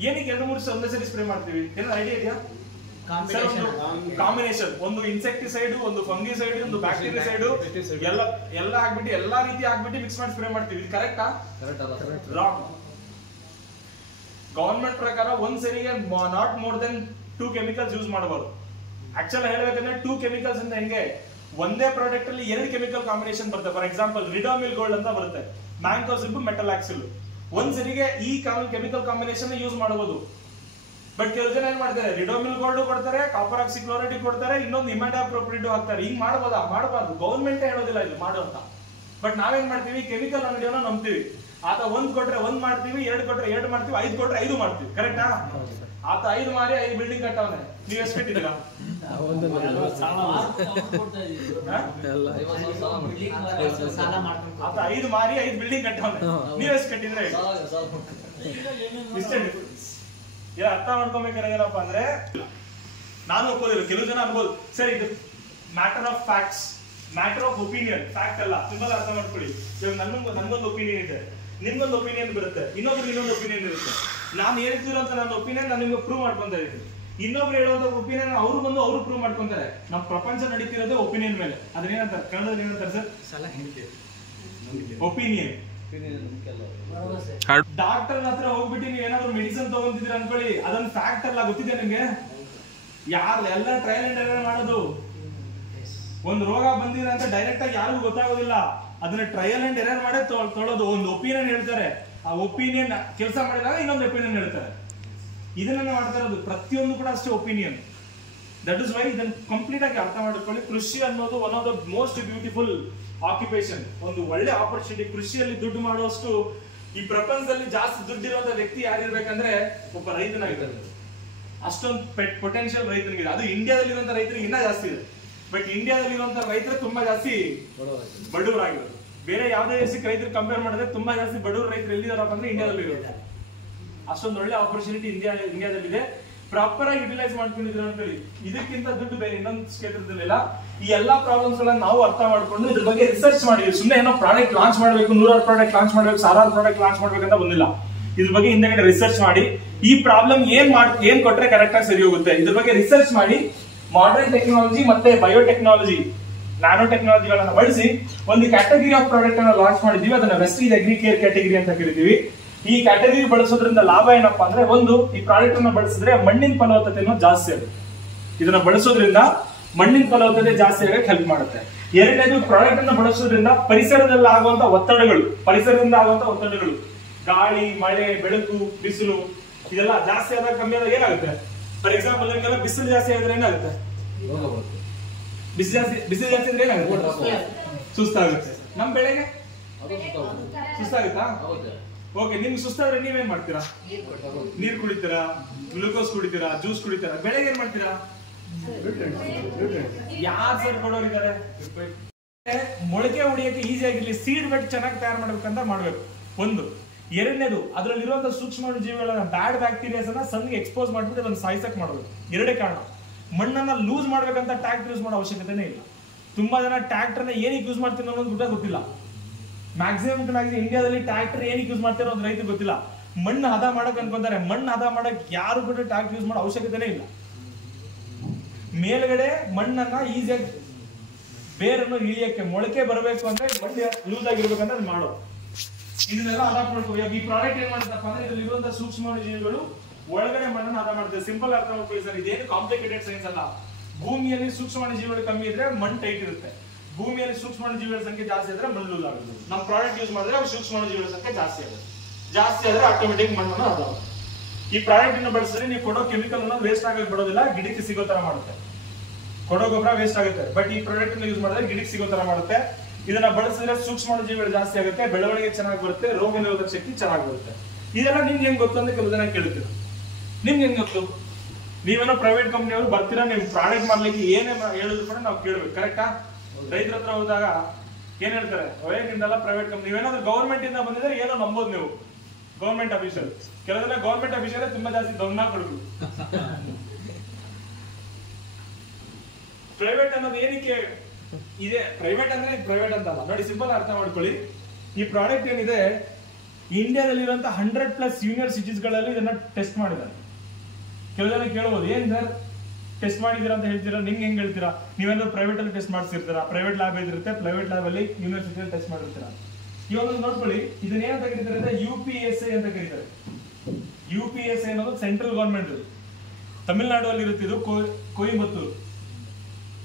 ಏನಕ್ಕೆ 2-3 ಒಂದೇ ಸರಿ ಸ್ಪ್ರೇ ಮಾಡ್ತೀವಿ? ಏನೋ ಐಡಿಯಾ ಇದೆಯಾ? ಕಾಂಬಿನೇಷನ್, ಒಂದು ಇನ್ಸೆಕ್ಟಿಸೈಡ್, ಒಂದು ಫಂಗಿಸೈಡ್, ಒಂದು ಬ್ಯಾಕ್ಟೀರಿಯಸೈಡ್, ಎಲ್ಲ ಆಗ್ಬಿಟ್ಟು ಎಲ್ಲಾ ರೀತಿ ಆಗ್ಬಿಟ್ಟು ಮಿಕ್ಸ್ ಮಾಡಿ ಸ್ಪ್ರೇ ಮಾಡ್ತೀವಿ. ಇದು ಕರೆಕ್ಟಾ? ರಾಂಗ್. ಗವರ್ಮೆಂಟ್ ಪ್ರಕಾರ ಒಂದ್ ಸರಿಗೆ not more than 2 chemicals use ಮಾಡಬಾರ್ದು. ಆಕ್ಚುಲ್ ಹೇಳ್ಬೇಕಂದ್ರೆ 2 ಕೆಮಿಕಲ್ಸ್ ಅಂತ ಹೆಂಗೆ, ಒಂದೇ ಪ್ರಾಡಕ್ಟ್ ಅಲ್ಲಿ 2 ಕೆಮಿಕಲ್ ಕಾಂಬಿನೇಷನ್ ಬರುತ್ತೆ. ಫಾರ್ ಎಕ್ಸಾಂಪಲ್ ರಿಡೋಮಿಲ್ ಗೋಲ್ಡ್ ಅಂತ ಬರುತ್ತೆ, ಮ್ಯಾಂಕೋಸಿಬ್ ಮೆಟಲ್ ಆಕ್ಸಿಲ್. ಒಂದ್ಸರಿಗೆ ಈ ಕೆಮಿಕಲ್ ಕಾಂಬಿನೇಷನ್ ಯೂಸ್ ಮಾಡಬಹುದು. ಬಟ್ ಕೆಲವು ಜನ ಏನ್ ಮಾಡ್ತಾರೆ, ರಿಡೋಮಿಲ್ ಗೋಲ್ಡ್ ಕೊಡ್ತಾರೆ, ಕಾಪರ್ ಆಕ್ಸಿಕ್ಲೋರೈಡ್ ಕೊಡ್ತಾರೆ, ಇನ್ನೊಂದು ಇಮ್ಯಾಡಾಪ್ರೋಪಿರಿಡ್ ಹಾಕ್ತಾರೆ. ಹಿಂಗ್ ಮಾಡಬಹುದಾ? ಮಾಡಬಾರ್ದು, ಗೌರ್ಮೆಂಟ್ ಹೇಳೋದಿಲ್ಲ ಇದು ಮಾಡು ಅಂತ. ಬಟ್ ನಾವೇನ್ ಮಾಡ್ತೀವಿ, ಕೆಮಿಕಲ್ ಅಂಗಡಿಯವನ್ನ ನಂಬ್ತೀವಿ. ಆತ 1 ಕೊಟ್ರೆ 1 ಮಾಡ್ತೀವಿ, 2 ಕೊಟ್ರೆ 2 ಮಾಡ್ತೀವಿ, 5 ಕೊಟ್ರೆ 5 ಮಾಡ್ತೀವಿ. ಕರೆಕ್ಟಾ? ಆತ 5 ಮಾರಿ 5 ಬಿಲ್ಡಿಂಗ್ ಕಟ್ಟವನೆ. ನೀವ್ ಎಷ್ಟು ಕಟ್ಟಿದ್ದೀರಾ? ಆತ 5 ಮಾರಿ 5 ಬಿಲ್ಡಿಂಗ್ ಕಟ್ಟವನೆ. ನೀವ್ ಎಷ್ಟು ಕಟ್ಟಿದ್ರೆ? ಇಷ್ಟೇ ಡಿಫರೆನ್ಸ್. ಅರ್ಥ ಮಾಡ್ಕೊಬೇಕಾಗಿಲ್ಲಪ್ಪ ಅಂದ್ರೆ ನಾನು ಒಪ್ಪೋದಿಲ್ಲ. ಕೆಲವು ಜನ ಅನ್ಬೋದು ಸರ್ ಇದು matter of facts, matter of opinion. Fact ಅಲ್ಲ, ತುಂಬಾ ಅರ್ಥ ಮಾಡ್ಕೊಳ್ಳಿ. ಇವಾಗ ನನ್ಗೊಂದು ಒಪಿನಿಯನ್ ಇದೆ, ನಿಮ್ಗೊಂದು ಒಪಿನಿಯನ್ ಬರುತ್ತೆ, ಇನ್ನೊಬ್ರು ಇನ್ನೊಂದು ಒಪಿನಿಯನ್ ಇರುತ್ತೆ. ನಾನು ಹೇಳ್ತಿರೋ ಅಂತ ನನ್ನ ಒಪಿನಿಯನ್ ನಾನು ನಿಮ್ಗೆ ಪ್ರೂವ್ ಮಾಡ್ಕೊಂತ ಇದ್ದೀನಿ. ಇನ್ನೊಬ್ರು ಹೇಳುವಂತ ಒಪಿನಿಯನ್ ಅವ್ರು ಬಂದು ಅವರು ಪ್ರೂವ್ ಮಾಡ್ಕೊಂತಾರೆ. ನಮ್ಮ ಪ್ರಪಂಚ ನಡೀತಿರೋದೇ ಒಪಿನಿಯನ್ ಮೇಲೆ. ಅದನ್ನೇನಂತಾರೆ ಕನ್ನಡದಲ್ಲಿ, ಏನಂತಾರೆ ಸರ್? ಒಪಿನಿಯನ್. ಡಾಕ್ಟರ್ ಹತ್ರ ಹೋಗ್ಬಿಟ್ಟು ನೀವು ಏನಾದ್ರು ಮೆಡಿಸಿನ್ ತಗೊಂತಿದ್ರ ಅನ್ಕೊಳ್ಳಿ, ಅದೊಂದು ಫ್ಯಾಕ್ಟ್ ಅಲ್ಲ. ಗೊತ್ತಿದೆ ನಿಮ್ಗೆ? ಎಲ್ಲ ಟ್ರಯಲ್ ಅಂಡ್ ಎರರ್ ಮಾಡೋದು. ಒಂದು ರೋಗ ಬಂದಿದೆ ಅಂತ ಡೈರೆಕ್ಟ್ ಆಗಿ ಯಾರಿಗೂ ಗೊತ್ತಾಗೋದಿಲ್ಲ. ಅದನ್ನ ಟ್ರಯಲ್ ಅಂಡ್ ಎರರ್ ಮಾಡೇ ತೊಳೋದು. ಒಂದು ಒಪಿನಿಯನ್ ಹೇಳ್ತಾರೆ, ಆ ಒಪಿನಿಯನ್ ಕೆಲಸ ಮಾಡಿದಾಗ ಇನ್ನೊಂದು ಒಪಿನಿಯನ್ ಹೇಳ್ತಾರೆ. ಇದನ್ನ ಮಾಡ್ತಾ ಇರೋದು ಪ್ರತಿಯೊಂದು ಕೂಡ ಅಷ್ಟೇ ಒಪಿನಿಯನ್. ದಟ್ ಇಸ್ ವೈ ಇದನ್ನ ಕಂಪ್ಲೀಟ್ ಆಗಿ ಅರ್ಥ ಮಾಡ್ಕೊಳ್ಳಿ. ಕೃಷಿ ಅನ್ನೋದು one of the most beautiful occupation. ಒಂದು ಒಳ್ಳೆ ಆಪರ್ಚುನಿಟಿ. ಕೃಷಿಯಲ್ಲಿ ದುಡ್ಡು ಮಾಡುವಷ್ಟು ಈ ಪ್ರಪಂಚದಲ್ಲಿ ಜಾಸ್ತಿ ದುಡ್ಡಿರುವಂತ ವ್ಯಕ್ತಿ ಯಾರಿರ್ಬೇಕಂದ್ರೆ ಒಬ್ಬ ರೈತನಾಗಿರ್ತಾರೆ. ಅಷ್ಟೊಂದು ಪೊಟೆನ್ಶಿಯಲ್ ರೈತನಿಗಿದೆ. ಅದು ಇಂಡಿಯಾದಲ್ಲಿರುವಂತ ರೈತರಿಗೆ ಇನ್ನೂ ಜಾಸ್ತಿ ಇದೆ. ಬಟ್ ಇಂಡಿಯಾದಲ್ಲಿರುವಂತ ರೈತರು ತುಂಬಾ ಜಾಸ್ತಿ ಬಡವರಾಗಿರೋದು. ಬೇರೆ ಯಾವುದೇ ದೇಶಕ್ಕೆ ರೈತರು ಕಂಪೇರ್ ಮಾಡಿದ್ರೆ ತುಂಬಾ ಜಾಸ್ತಿ ಬಡವರು ರೈತರು ಎಲ್ಲಿದಾರಪ್ಪ ಅಂದ್ರೆ ಇಂಡಿಯಾದಲ್ಲಿ ಇರೋದು. ಅಷ್ಟೊಂದು ಒಳ್ಳೆ ಆಪರ್ಚುನಿಟಿ ಇಂಡಿಯಾದಲ್ಲಿದೆ. ಪ್ರಾಪರ್ ಆಗಿ ಯುಟಿಲೈಸ್ ಮಾಡ್ಕೊಂಡಿದ್ರೆ ಅಂತೇಳಿ ಇದಕ್ಕಿಂತ ದುಡ್ಡು ಬೇರೆ ಇನ್ನೊಂದು ಕ್ಷೇತ್ರದಲ್ಲಿಲ್ಲ. ಈ ಎಲ್ಲಾ ಪ್ರಾಬ್ಲಮ್ಸ್ ಗಳನ್ನ ನಾವು ಅರ್ಥ ಮಾಡ್ಕೊಂಡು ಇದ್ರ ಬಗ್ಗೆ ರಿಸರ್ಚ್ ಮಾಡಿದ್ವಿ. ಸುಮ್ಮನೆ ಏನೋ ಪ್ರಾಡಕ್ಟ್ ಲಾಂಚ್ ಮಾಡಬೇಕು, 100 ಪ್ರಾಡಕ್ಟ್ ಲಾಂಚ್ ಮಾಡಬೇಕು, 1000 ಪ್ರಾಡಕ್ಟ್ ಲಾಂಚ್ ಮಾಡ್ಬೇಕಂತ ಬಂದಿಲ್ಲ. ಇದ್ರ ಬಗ್ಗೆ ಹಿಂದೆಗಡೆ ರಿಸರ್ಚ್ ಮಾಡಿ ಈ ಪ್ರಾಬ್ಲಮ್ ಏನ್ ಕೊಟ್ರೆ ಕರೆಕ್ಟ್ ಆಗಿ ಸರಿ ಹೋಗುತ್ತೆ, ಇದ್ರ ಬಗ್ಗೆ ರಿಸರ್ಚ್ ಮಾಡಿ ಮಾಡರ್ನ್ ಟೆಕ್ನಾಲಜಿ ಮತ್ತೆ ಬಯೋಟೆಕ್ನಾಲಜಿ, ನ್ಯಾನೋ ಟೆಕ್ನಾಲಜಿಗಳನ್ನ ಬಳಸಿ ಒಂದು ಕ್ಯಾಟಗರಿ ಆಫ್ ಪ್ರಾಡಕ್ಟ್ ಅನ್ನ ಲಾಂಚ್ ಮಾಡಿದೀವಿ. ಅದನ್ನ ವೆಸ್ಟೀಜ್ ಅಗ್ರಿ ಕೇರ್ ಕ್ಯಾಟಗರಿ ಅಂತ ಕರಿತೀವಿ. ಈ ಕ್ಯಾಟಗರಿ ಬಳಸೋದ್ರಿಂದ ಲಾಭ ಏನಪ್ಪಾ ಅಂದ್ರೆ, ಒಂದು, ಈ ಪ್ರಾಡಕ್ಟ್ ಅನ್ನ ಬಳಸಿದ್ರೆ ಮಣ್ಣಿನ ಫಲವತ್ತತೆ ಜಾಸ್ತಿ ಆಗುತ್ತೆ. ಇದನ್ನ ಬಳಸೋದ್ರಿಂದ ಮಣ್ಣಿನ ಫಲವತ್ತತೆ ಜಾಸ್ತಿ ಆಗಕ್ಕೆ ಹೆಲ್ಪ್ ಮಾಡುತ್ತೆ. ಎರಡನೇದು, ಪ್ರಾಡಕ್ಟ್ ಅನ್ನ ಬಳಸೋದ್ರಿಂದ ಪರಿಸರದಿಂದ ಆಗುವಂತ ಒತ್ತಡಗಳು, ಗಾಳಿ, ಮಳೆ, ಬೆಳಕು, ಬಿಸಿಲು ಇದೆಲ್ಲ ಜಾಸ್ತಿ ಆದಾಗ ಕಮ್ಮಿ ಆದಾಗ ಏನಾಗುತ್ತೆ? ಫಾರ್ ಎಕ್ಸಾಂಪಲ್ ನಿಮ್ಗೆಲ್ಲ ಬಿಸಿಲು ಜಾಸ್ತಿ ಆಗಿದ್ರೆ ಏನಾಗುತ್ತೆ? ಬಿಸಿಲು ಜಾಸ್ತಿ ಇದ್ರೆ ಏನಾಗುತ್ತೆ? ಸುಸ್ತಾಗುತ್ತೆ. ನಮ್ ಬೆಳೆಗೆ ಸುಸ್ತಾಗುತ್ತಾ? ಓಕೆ, ನಿಮ್ಗೆ ಸುಸ್ತಾದ್ರೆ ನೀವೇನ್ ಮಾಡ್ತೀರಾ? ನೀರ್ ಕುಡಿತೀರಾ, ಗ್ಲೂಕೋಸ್ ಕುಡಿತೀರಾ, ಜ್ಯೂಸ್ ಕುಡಿತೀರಾ. ಬೆಳೆಗೆ ಏನ್ ಮಾಡ್ತೀರಾ? ಯಾರು ಸರ್ ಕೊಡೋರಿದ್ದಾರೆ? ಮೊಳಕೆ ಹೊಡಿಯಕ್ಕೆ ಈಸಿ ಆಗಿರ್ಲಿ, ಸೀಡ್ ಬೆಟ್ ಚೆನ್ನಾಗಿ ತಯಾರು ಮಾಡ್ಬೇಕಂತ ಮಾಡ್ಬೇಕು. ಒಂದು. ಎರಡನೇದು, ಅದರಲ್ಲಿರುವಂತಹ ಸೂಕ್ಷ್ಮ ಜೀವಿಗಳನ್ನ, ಬ್ಯಾಡ್ ಬ್ಯಾಕ್ಟೀರಿಯಾಸ್ ಅನ್ನ ಸನ್ಗೆ ಎಕ್ಸ್ಪೋಸ್ ಮಾಡ್ಬಿಟ್ಟು ಅದನ್ನ ಸಾಯಿಸಕ್ ಮಾಡ್ಬೇಕು. ಎರಡೇ ಕಾರಣ. ಮಣ್ಣನ್ನ ಲೂಸ್ ಮಾಡ್ಬೇಕಂತ ಟ್ಯಾಕ್ಟರ್ ಯೂಸ್ ಮಾಡೋ ಅವಶ್ಯಕತೆನೇ ಇಲ್ಲ. ತುಂಬಾ ಜನ ಟ್ಯಾಕ್ಟರ್ನ ಏನಕ್ಕೆ ಯೂಸ್ ಮಾಡ್ತೀವಿ ಅನ್ನೋದು ಕೂಡ ಗೊತ್ತಿಲ್ಲ. ಮ್ಯಾಕ್ಸಿಮಮ್ ಇಂಡಿಯಾದಲ್ಲಿ ಟ್ಯಾಕ್ಟರ್ ಏನಕ್ಕೆ ಯೂಸ್ ಮಾಡ್ತಾರೋ ಅದು ರೈತರಿಗೆ ಗೊತ್ತಿಲ್ಲ. ಮಣ್ಣು ಹದ ಮಾಡಕ್ ಅನ್ಕೊಂತಾರೆ. ಮಣ್ಣು ಹದ ಮಾಡಕ್ ಯಾರು ಕೂಡ ಟ್ಯಾಕ್ಟರ್ ಯೂಸ್ ಮಾಡೋ ಅವಶ್ಯಕತೆನೇ ಇಲ್ಲ. ಮೇಲ್ಗಡೆ ಮಣ್ಣನ್ನ ಈಸಿಯಾಗಿ ಬೇರನ್ನು ಇಳಿಯಕ್ಕೆ, ಮೊಳಕೆ ಬರಬೇಕು ಅಂದ್ರೆ ಮಣ್ಣು ಲೂಸ್ ಆಗಿರ್ಬೇಕಂತ ಅದು ಮಾಡೋದು. ಇದನ್ನೆಲ್ಲ ಅಡಾಪ್ಟ್ ಮಾಡ್ಕೋ. ಈ ಪ್ರಾಡಕ್ಟ್ ಏನ್ ಮಾಡುತ್ತಪ್ಪ ಅಂದ್ರೆ, ಇದರಲ್ಲಿ ಇರುವಂತಹ ಸೂಕ್ಷ್ಮ ಜೀವಿಗಳು ಒಳಗಡೆ ಮಣ್ಣನ್ನು ಹದ ಮಾಡ್ತದೆ. ಸಿಂಪಲ್ ಅರ್ಥ ಮಾಡ್ಕೊಳ್ಳಿ ಸರ್, ಇದೇನು ಕಾಂಪ್ಲಿಕೇಟೆಡ್ ಸೈನ್ಸ್ ಅಲ್ಲ. ಭೂಮಿಯಲ್ಲಿ ಸೂಕ್ಷ್ಮ ಜೀವಿಗಳು ಕಮ್ಮಿ ಇದ್ರೆ ಮಣ್ಣು ಟೈಟ್ ಇರುತ್ತೆ. ಭೂಮಿಯಲ್ಲಿ ಸೂಕ್ಷ್ಮ ಜೀವಿಗಳ ಸಂಖ್ಯೆ ಜಾಸ್ತಿ ಆದ್ರೆ ಮಣ್ಣು ಲೂಸ್ ಆಗುತ್ತೆ. ನಮ್ಮ ಪ್ರಾಡಕ್ಟ್ ಯೂಸ್ ಮಾಡಿದ್ರೆ ಸೂಕ್ಷ್ಮ ಜೀವಿಗಳ ಸಂಖ್ಯೆ ಜಾಸ್ತಿ ಆದ್ರೆ ಆಟೋಮೆಟಿಕ್ ಮಣ್ಣನ್ನು ಹದ. ಈ ಪ್ರಾಡಕ್ಟ್ ಅನ್ನು ಬಳಸಿದ್ರೆ ನೀವು ಕೊಡೋ ಕೆಮಿಕಲ್ ಅನ್ನು ವೇಸ್ಟ್ ಆಗಕ್ಕೆ ಬಿಡೋದಿಲ್ಲ, ಗಿಡಕ್ಕೆ ಸಿಗೋ ತರ ಮಾಡುತ್ತೆ. ಕೊಡೋ ಗೊಬ್ಬರ ವೇಸ್ಟ್ ಆಗುತ್ತೆ, ಬಟ್ ಈ ಪ್ರಾಡಕ್ಟ್ ಅನ್ನು ಯೂಸ್ ಮಾಡಿದ್ರೆ ಗಿಡಕ್ಕೆ ಸಿಗೋ ತರ ಮಾಡುತ್ತೆ. ಇದನ್ನ ಬಳಸಿದ್ರೆ ಸೂಕ್ಷ್ಮ ಜೀವಿಗಳು ಜಾಸ್ತಿ ಆಗುತ್ತೆ, ಬೆಳವಣಿಗೆ ಚೆನ್ನಾಗಿ ಬರುತ್ತೆ, ರೋಗ ನಿರೋಧಕ ಶಕ್ತಿ ಚೆನ್ನಾಗಿ ಬರುತ್ತೆ. ಇದೆಲ್ಲ ನಿಮ್ಗೆ ಹೆಂಗ್ ಗೊತ್ತು ಅಂತ ಕೆಲವು ಜನ ಕೇಳ್ತೀರ. ನಿಮ್ಗೆ ಹೆಂಗ್ ಗೊತ್ತು? ನೀವೇನೋ ಪ್ರೈವೇಟ್ ಕಂಪ್ನಿಯವರು ಬರ್ತೀರಾ, ನಿಮ್ ಪ್ರಾಡಕ್ಟ್ ಮಾಡ್ಲಿಕ್ಕೆ ಏನೇ ಹೇಳಿದ್ರು ಕೂಡ ನಾವು ಕೇಳ್ಬೇಕು. ಕರೆಕ್ಟಾ? ರೈತರ ಹತ್ರ ಹೋದಾಗ ಏನ್ ಹೇಳ್ತಾರೆ? ನಿಮ್ದೆಲ್ಲ ಪ್ರೈವೇಟ್ ಕಂಪ್ನಿ. ನೀವೇನಾದ್ರೂ ಗವರ್ಮೆಂಟ್ ಇಂದ ಬಂದಿದ್ರೆ ಏನೋ ನಂಬೋದು ನೀವು, ಗವರ್ಮೆಂಟ್ ಅಫಿಷಿಯಲ್. ಕೆಲವೊಂದ್ರೆ ಗವರ್ಮೆಂಟ್ ಅಫಿಷಿಯಲ್ ತುಂಬಾ ಜಾಸ್ತಿ ಗಮನ ಕೊಡ್ಬೇಕು. ಪ್ರೈವೇಟ್ ಅನ್ನೋದು ಏನಕ್ಕೆ ಇದೆ? ಪ್ರೈವೇಟ್ ಅಂದ್ರೆ ಪ್ರೈವೇಟ್ ಅಂತ ಅಲ್ಲ ನೋಡಿ, ಸಿಂಪಲ್ ಅರ್ಥ ಮಾಡ್ಕೊಳ್ಳಿ. ಈ ಪ್ರಾಡಕ್ಟ್ ಏನಿದೆ, ಇಂಡಿಯಾದಲ್ಲಿರುವಂತಹ 100+ ಯೂನಿವರ್ಸಿಟೀಸ್ ಗಳಲ್ಲಿ ಇದನ್ನ ಟೆಸ್ಟ್ ಮಾಡಿದ್ದಾರೆ. ಕೆಲವು ಜನ ಕೇಳಬಹುದು, ಏನ್ ಸರ್ ಟೆಸ್ಟ್ ಮಾಡಿದೀರಾ ಅಂತ ಹೇಳ್ತೀರಾ? ನಿಮ್ಗೆ ಹೆಂಗ್ ಹೇಳ್ತೀರಾ? ನೀವೇನಾದ್ರು ಪ್ರೈವೇಟ್ ಅಲ್ಲಿ ಟೆಸ್ಟ್ ಮಾಡಿಸಿರ್ತೀರಾ? ಪ್ರೈವೇಟ್ ಲ್ಯಾಬ್ ಇದಿರುತ್ತೆ, ಪ್ರೈವೇಟ್ ಲ್ಯಾಬ್ ಅಲ್ಲಿ ಯೂನಿವರ್ಸಿಟಿಯಲ್ಲಿ ಟೆಸ್ಟ್ ಮಾಡಿರ್ತೀರಾ. ಇವಾಗ ನೋಡ್ಕೊಳ್ಳಿ, ಇದನ್ನ ಏನಂತ ಕರೀತಾರೆ ಅಂದ್ರೆ UPSA ಅಂತ ಕರೀತಾರೆ. UPSA ಅನ್ನೋದು ಸೆಂಟ್ರಲ್ ಗವರ್ಮೆಂಟ್. ತಮಿಳುನಾಡು ಅಲ್ಲಿ ಇರುತ್ತೆ ಇದು, ಕೊಯಂಬತ್ತೂರು.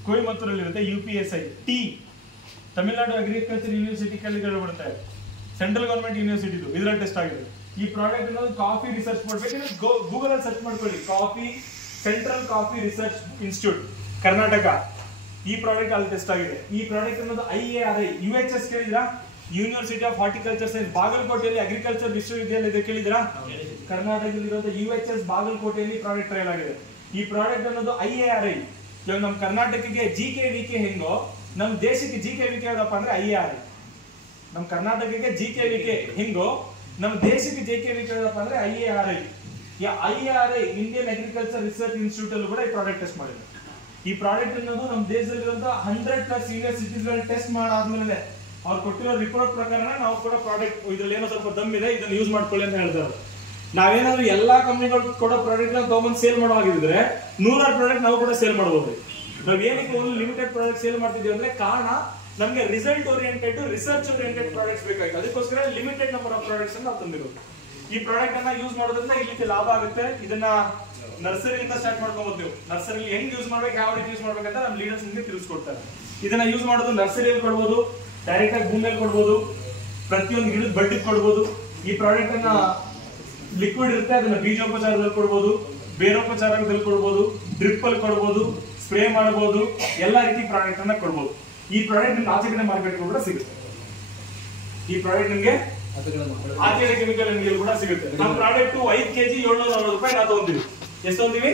ಕೊಯಮತ್ತೂರಲ್ಲಿ ಇರುತ್ತೆ. UPSI T Tamil Nadu agriculture university ಕೆಳಗಡೆ ಬರುತ್ತೆ, ಸೆಂಟ್ರಲ್ ಗವರ್ಮೆಂಟ್ ಯೂನಿವರ್ಸಿಟಿ ಇದರಲ್ಲಿ ಟೆಸ್ಟ್ ಆಗಿದೆ. ಈ ಪ್ರಾಡಕ್ಟ್ ಅನ್ನೋದು ಕಾಫಿ ರಿಸರ್ಚ್ ಮಾಡ್ಬೇಕು, ಗೂಗಲ್ ಅಲ್ಲಿ ಸರ್ಚ್ ಮಾಡ್ಕೊಳ್ಳಿ, coffee central coffee research institute Karnataka, ಈ ಪ್ರಾಡಕ್ಟ್ ಅಲ್ಲಿ ಟೆಸ್ಟ್ ಆಗಿದೆ. ಈ ಪ್ರಾಡಕ್ಟ್ ಅನ್ನೋದು IARI UHS ಕೇಳಿದ್ರಾ, ಯೂನಿವರ್ಸಿಟಿ ಆಫ್ ಹಾರ್ಟಿಕಲ್ಚರ್ ಸೈನ್ಸ್ ಬಾಗಲಕೋಟೆಯಲ್ಲಿ ಅಗ್ರಿಕಲ್ಚರ್ ವಿಶ್ವವಿದ್ಯಾಲಯ ಇದೆ ಕೇಳಿದ್ರಾ, ಕರ್ನಾಟಕದಲ್ಲಿರೋದು UHS ಬಾಗಲಕೋಟೆಯಲ್ಲಿ ಪ್ರಾಡಕ್ಟ್ ಟ್ರಯಲ್ ಆಗಿದೆ. ಈ ಪ್ರಾಡಕ್ಟ್ ಅನ್ನೋದು IARI. ಇವಾಗ ನಮ್ಮ ಕರ್ನಾಟಕಕ್ಕೆ GKVK ಹೆಂಗೋ ನಮ್ಮ ದೇಶಕ್ಕೆ GKVK ಯಾವ್ದಪ್ಪ ಅಂದ್ರೆ IARI. ನಮ್ಮ ಕರ್ನಾಟಕಕ್ಕೆ GKVK ಹೆಂಗೋ ನಮ್ಮ ದೇಶಕ್ಕೆ JKVK ಯಾವ್ದಪ್ಪ ಅಂದ್ರೆ IARI. IARI Indian agriculture research institute ಅಲ್ಲೂ ಕೂಡ ಈ ಪ್ರಾಡಕ್ಟ್ ಟೆಸ್ಟ್ ಮಾಡಿದೆ. ಈ ಪ್ರಾಡಕ್ಟ್ ಅನ್ನೋದು ನಮ್ಮ ದೇಶದಲ್ಲಿರುವಂತಹ 100+ ಯೂನಿವರ್ಸಿಟೀಸ್ ಗಳಲ್ಲಿ ಟೆಸ್ಟ್ ಮಾಡಾದ್ಮೇಲೆ ಅವ್ರು ಕೊಟ್ಟಿರೋ ರಿಪೋರ್ಟ್ ಪ್ರಕಾರ ನಾವು ಕೂಡ ಪ್ರಾಡಕ್ಟ್ ಇದ್ರಲ್ಲಿ ಏನೋ ಸ್ವಲ್ಪ ದಮ್ ಇದೆ, ಇದನ್ನ ಯೂಸ್ ಮಾಡ್ಕೊಳ್ಳಿ ಅಂತ ಹೇಳ್ತಾರೆ. ನಾವೇನಾದ್ರೂ ಎಲ್ಲಾ ಕಂಪನಿಗಳು ಕೊಡೋ ಪ್ರಾಡಕ್ಟ್ ನ ತಗೊಂಡ್ ಸೇಲ್ ಮಾಡೋ ಹಾಗಿದ್ರೆ 100 ಪ್ರಾಡಕ್ಟ್ ನಾವು ಕೂಡ ಸೇಲ್ ಮಾಡಬಹುದು. ನಾವ್ ಏನಕ್ಕೆ ಒಂದು ಲಿಮಿಟೆಡ್ ಪ್ರಾಡಕ್ಟ್ ಸೇಲ್ ಮಾಡ್ತಿದ್ವಿ ಅಂದ್ರೆ ಕಾರಣ ನಮ್ಗೆ result oriented research oriented products ಬೇಕಾಗಿತ್ತು. ಅದಕ್ಕೋಸ್ಕರ ಲಿಮಿಟೆಡ್ ನಂಬರ್ ಆಫ್ ಪ್ರಾಡಕ್ಟ್ಸ್ ನಾವು ತಂದಿರೋದು. ಈ ಪ್ರಾಡಕ್ಟ್ ಅನ್ನ ಯೂಸ್ ಮಾಡೋದ್ರಿಂದ ಈ ರೀತಿ ಲಾಭ ಆಗುತ್ತೆ. ಇದನ್ನ ನರ್ಸರಿಯಿಂದ ಸ್ಟಾರ್ಟ್ ಮಾಡ್ಕೋಬಹುದು. ನೀವು ನರ್ಸರಿ ಹೆಂಗ್ ಯೂಸ್ ಮಾಡ್ಬೇಕು, ಯಾವ ರೀತಿ ಯೂಸ್ ಮಾಡ್ಬೇಕಂತ ನಮ್ಮ ಲೀಡರ್ಸ್ ನಿಮಗೆ ತಿಳಿಸ್ಕೊಡ್ತಾರೆ. ಇದನ್ನ ಯೂಸ್ ಮಾಡೋದು ನರ್ಸರಿಯಲ್ಲಿ ಕೊಡ್ಬೋದು, ಡೈರೆಕ್ಟ್ ಆಗಿ ಭೂಮಿಯಲ್ಲಿ ಕೊಡ್ಬೋದು, ಪ್ರತಿಯೊಂದು ಗಿಡದ ಬಡ್ಡಿಗೆ ಕೊಡ್ಬೋದು. ಈ ಪ್ರಾಡಕ್ಟ್ ಅನ್ನ ಲಿಕ್ವಿಡ್ ಇರುತ್ತೆ, ಅದನ್ನ ಬೀಜೋಪಚಾರದಲ್ಲಿ ಕೊಡ್ಬೋದು, ಬೇರೋಪಚಾರದಲ್ಲಿ ಕೊಡ್ಬೋದು, ಡ್ರಿಪ್ ಅಲ್ಲಿ ಕೊಡ್ಬೋದು, ಸ್ಪ್ರೇ ಮಾಡಬಹುದು, ಎಲ್ಲಾ ರೀತಿ ಪ್ರಾಡಕ್ಟ್ ಅನ್ನ ಕೊಡ್ಬೋದು. ಈ ಪ್ರಾಡಕ್ಟ್ ನಿಮ್ಗೆ ಆಚೆ ಕಡೆ ಮಾರ್ಕೆಟ್ ಕೂಡ ಸಿಗುತ್ತೆ. ಈ ಪ್ರಾಡಕ್ಟ್ ನಿಮ್ಗೆ ಆಚೆ ಕಡೆ ಕೆಮಿಕಲ್ ಅಂಗಡಿಯಲ್ಲಿ ಕೂಡ ಸಿಗುತ್ತೆ. ನಮ್ಮ ಪ್ರಾಡಕ್ಟ್ 5 kg 740 ರೂಪಾಯಿ ನಾವು ತಗೊಂತೀವಿ. ಎಷ್ಟು ತಗೊಂತೀವಿ?